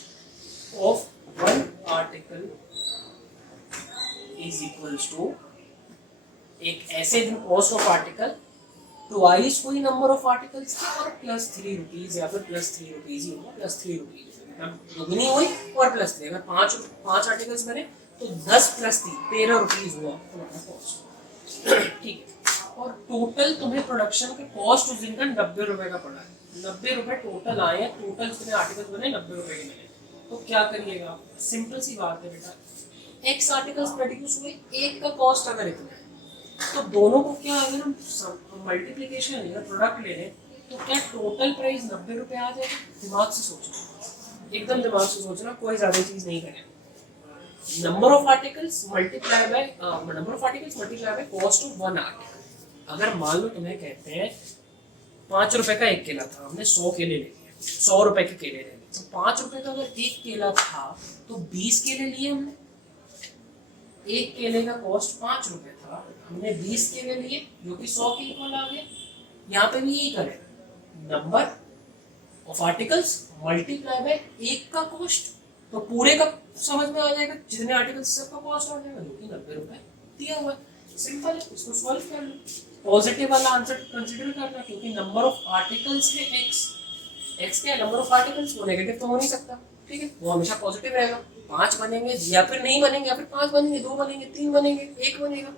of one article is equals to एक ऐसे दिन cost of article twice कोई number of articles की और plus 3 rupees या फिर plus 3 rupees ही होगा, plus 3 rupees मतलब दुगनी हुई और plus 3, अगर 5 आर्टिकल्स बने तो 10 प्लस 3 13 रुपीज हुआ तुम्हारा कॉस्ट, ठीक है। और टोटल तुम्हें प्रोडक्शन के कॉस्ट उस दिन का 90 रुपए का पड़ा है, 90 रुपए टोटल आए हैं, टोटल जितने आर्टिकल्स बने 90 रुपए के मिले। तो क्या करिएगा, सिंपल सी बात है बेटा, एक्स आर्टिकल्स प्रोड्यूस हुए, एक का कॉस्ट अगर इतना है तो दोनों को क्या अगर हम मल्टीप्लीकेशन लेना, प्रोडक्ट ले लें तो क्या टोटल प्राइस 90 रुपये आ जाएगा? दिमाग से सोचना, एकदम दिमाग से सोचना, कोई ज्यादा चीज नहीं करें। Number of articles multiply by cost of one article. अगर मान लो तुम्हें कहते हैं 5 रुपए का एक केला था, हमने 100 केले ले लिए, 100 रुपए के केले ले लिए, तो 5 रुपए का अगर एक केला था तो 20 केले लिए हमने। एक केले का कॉस्ट 5 रुपए था, हमने 20 केले लिए जो कि 100 के इक्वल आ गया। यहाँ पे भी यही करें, number of articles multiply by एक का कॉस्ट, तो पूरे का समझ में आ जाएगा, जितने आर्टिकल्स सबका कॉस्ट आ जाएगा जो कि 90 रुपए दिया हुआ है। सिंपल है, इसको सॉल्व कर लो। पॉजिटिव वाला आंसर कंसीडर करना, क्योंकि नंबर ऑफ आर्टिकल्स है एक्स क्या नंबर ऑफ आर्टिकल्स, वो नेगेटिव तो हो नहीं सकता, ठीक है, वो हमेशा पॉजिटिव रहेगा। 5 बनेंगे या फिर नहीं बनेंगे, या फिर 5 बनेंगे, 2 बनेंगे, 3 बनेंगे, 1 बनेगा।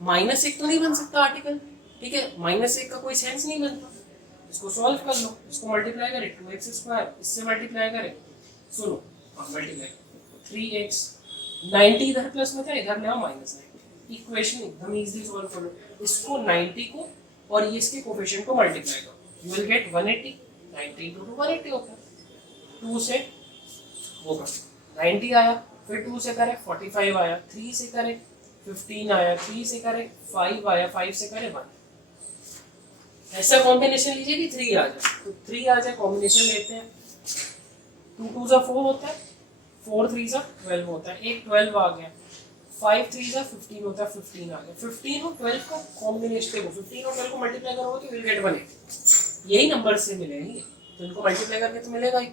-1 तो नहीं बन सकता आर्टिकल, ठीक है, -1 का कोई सेंस नहीं बनता। इसको सॉल्व कर लो, इसको मल्टीप्लाई करें 2x², इससे मल्टीप्लाई करें, सुनो मल्टीप्लाई 3x, 90 इधर प्लस में था, इधर ले आओ -90। इक्वेशन एकदम इजीली सॉल्व कर लो। इसको 90 को और ये इसके कोफिशिएंट को मल्टीप्लाई करो, यू विल गेट 180। 90 × 2 180 होता है। 2 से वो कर 90 आया, फिर 2 से करें 45 आया, 3 से करें 15 आया, 3 से करें 5 आया, 5 से करें 1। ऐसा कॉम्बिनेशन लीजिए कि 3 आ जाए, तो 3 आ जाए, कॉम्बिनेशन लेते हैं। 2 2 4 होता है, 4 3 12 होता है, एक 12 आ गया, 5 3 15 होता है, 15 आ गया। 15 और 12 का कॉम्बिनेशन देखो, 15 और 12 को मल्टीप्लाई करोगे तो विल गेट 180। यही नंबर से मिलेंगे, तो इनको मल्टीप्लाई करके तो मिलेगा ही।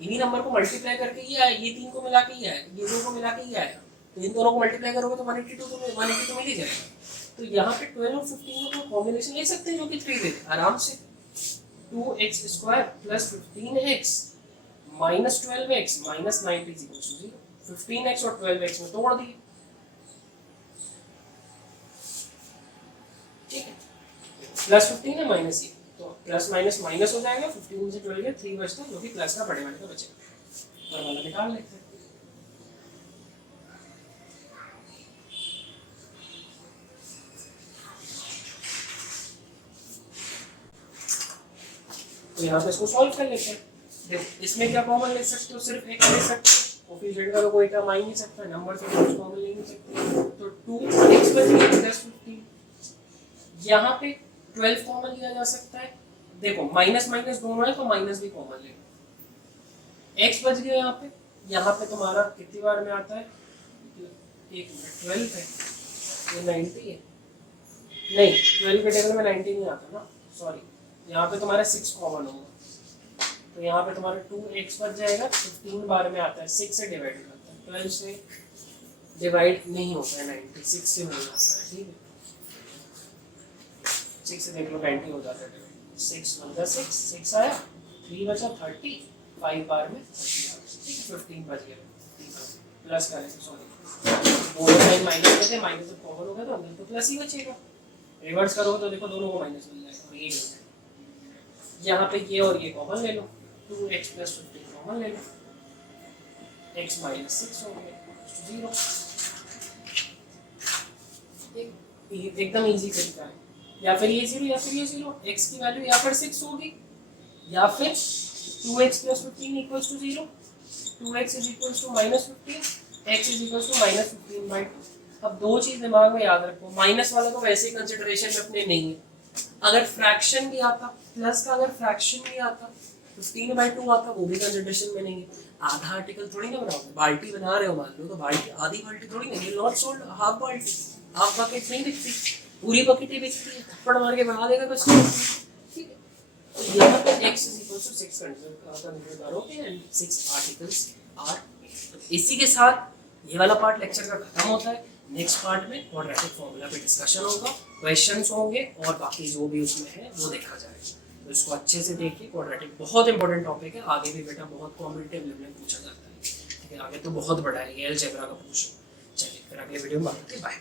इन्हीं नंबर को मल्टीप्लाई करके ये आया, ये 3 को मिला के ये आया, ये 2 को मिला के ये आया, तो इन दोनों को मल्टीप्लाई करोगे तो 180 तो मिल ही जाएगा। तो यहाँ पे 12 और 15 का कॉम्बिनेशन ले सकते हैं जो कि 3 दे दे आराम से। 2x² + 15x - 12x - 90 = 0। 15x और 12x में तोड़ दिए, ठीक है, +15 है -1, तो प्लस माइनस माइनस हो जाएगा। 15 से 12 गया, 3 बचता है, जो कि प्लस का बड़े वाले का बचेगा, और वाला निकाल लेते हैं। तो यहाँ पे इसको सॉल्व कर लेते हैं। देखो इसमें क्या कॉमन ले सकते हो, सिर्फ एक ले सकते हो, कोफिशिएंट का तो कोई टर्म आ ही नहीं सकता, नंबर से कुछ कॉमन ले नहीं सकते, तो 2x + 15। यहाँ पे 12 कॉमन लिया जा सकता है, देखो माइनस माइनस दोनों है तो माइनस भी कॉमन ले लो। x बच गया यहाँ पे तुम्हारा कितनी बार में आता है, 1 मिनट, 12 है, ये 90 है, नहीं 12 के टेबल में 90 नहीं आता ना, सॉरी, यहाँ पे तुम्हारा 6 कॉमन होगा, तो यहाँ पे तुम्हारा 2x बच जाएगा। 15 बार में आता है, 6 से डिवाइड करता है, 12 से डिवाइड नहीं होता है, 90 6 से हो जाता है, ठीक है, 6 से देख लो 90 हो जाता है, 6 × 6 6 आया, 3 बचा 30, 5 बार में 30, ठीक है, 15 बच गया, प्लस करें, सॉरी दोनों साइड माइनस में थे, माइनस जब कॉमन होगा तो अंदर तो प्लस ही बचेगा, रिवर्स करोगे तो देखो दोनों को माइनस मिल जाएगा, और ये हो जाएगा। यहाँ पे ये और ये कॉमन ले लो, 2x + 15 कॉमन ले लो, x - 6 हो गया 0। एकदम इजी तरीका है, या फिर ये 0 या फिर ये 0, x की वैल्यू या फिर 6 होगी, या फिर 2x + 15 = 0, 2x = -15, x = -15/2। अब दो चीज दिमाग में याद रखो, माइनस वाला तो वैसे ही कंसिडरेशन में अपने नहीं है, अगर फ्रैक्शन भी आता, प्लस का अगर फ्रैक्शन भी आता, 15/2 आता, वो भी कंसिडरेशन में नहीं है। आधा आर्टिकल थोड़ी ना बनाओगे, बाल्टी बना रहे हो मान लो, तो बाल्टी आधी बाल्टी थोड़ी ना, ये नॉट सोल्ड हाफ बाल्टी, हाफ बकेट नहीं बिकती, पूरी बकेट ही बिकती है, थप्पड़ मार के बना देगा कुछ नहीं, ठीक है। तो यहाँ पे x = 6 कंसीडर करोगे एंड 6 आर्टिकल्स आर। इसी के साथ ये वाला पार्ट लेक्चर का खत्म होता है। नेक्स्ट पार्ट में क्वाड्रेटिक फॉर्मूला पे डिस्कशन होगा, क्वेश्चंस होंगे और बाकी जो भी उसमें है वो देखा जाएगा, तो इसको अच्छे से देखिए। क्वाड्रेटिक बहुत इंपॉर्टेंट टॉपिक है, आगे भी बेटा बहुत कॉम्पिटिटिव लेवल में पूछा जाता है, ठीक है, आगे तो बहुत बड़ा है, ये अलजेब्रा का पूछो। चलिए फिर अगले वीडियो में बात करते हैं, बाय।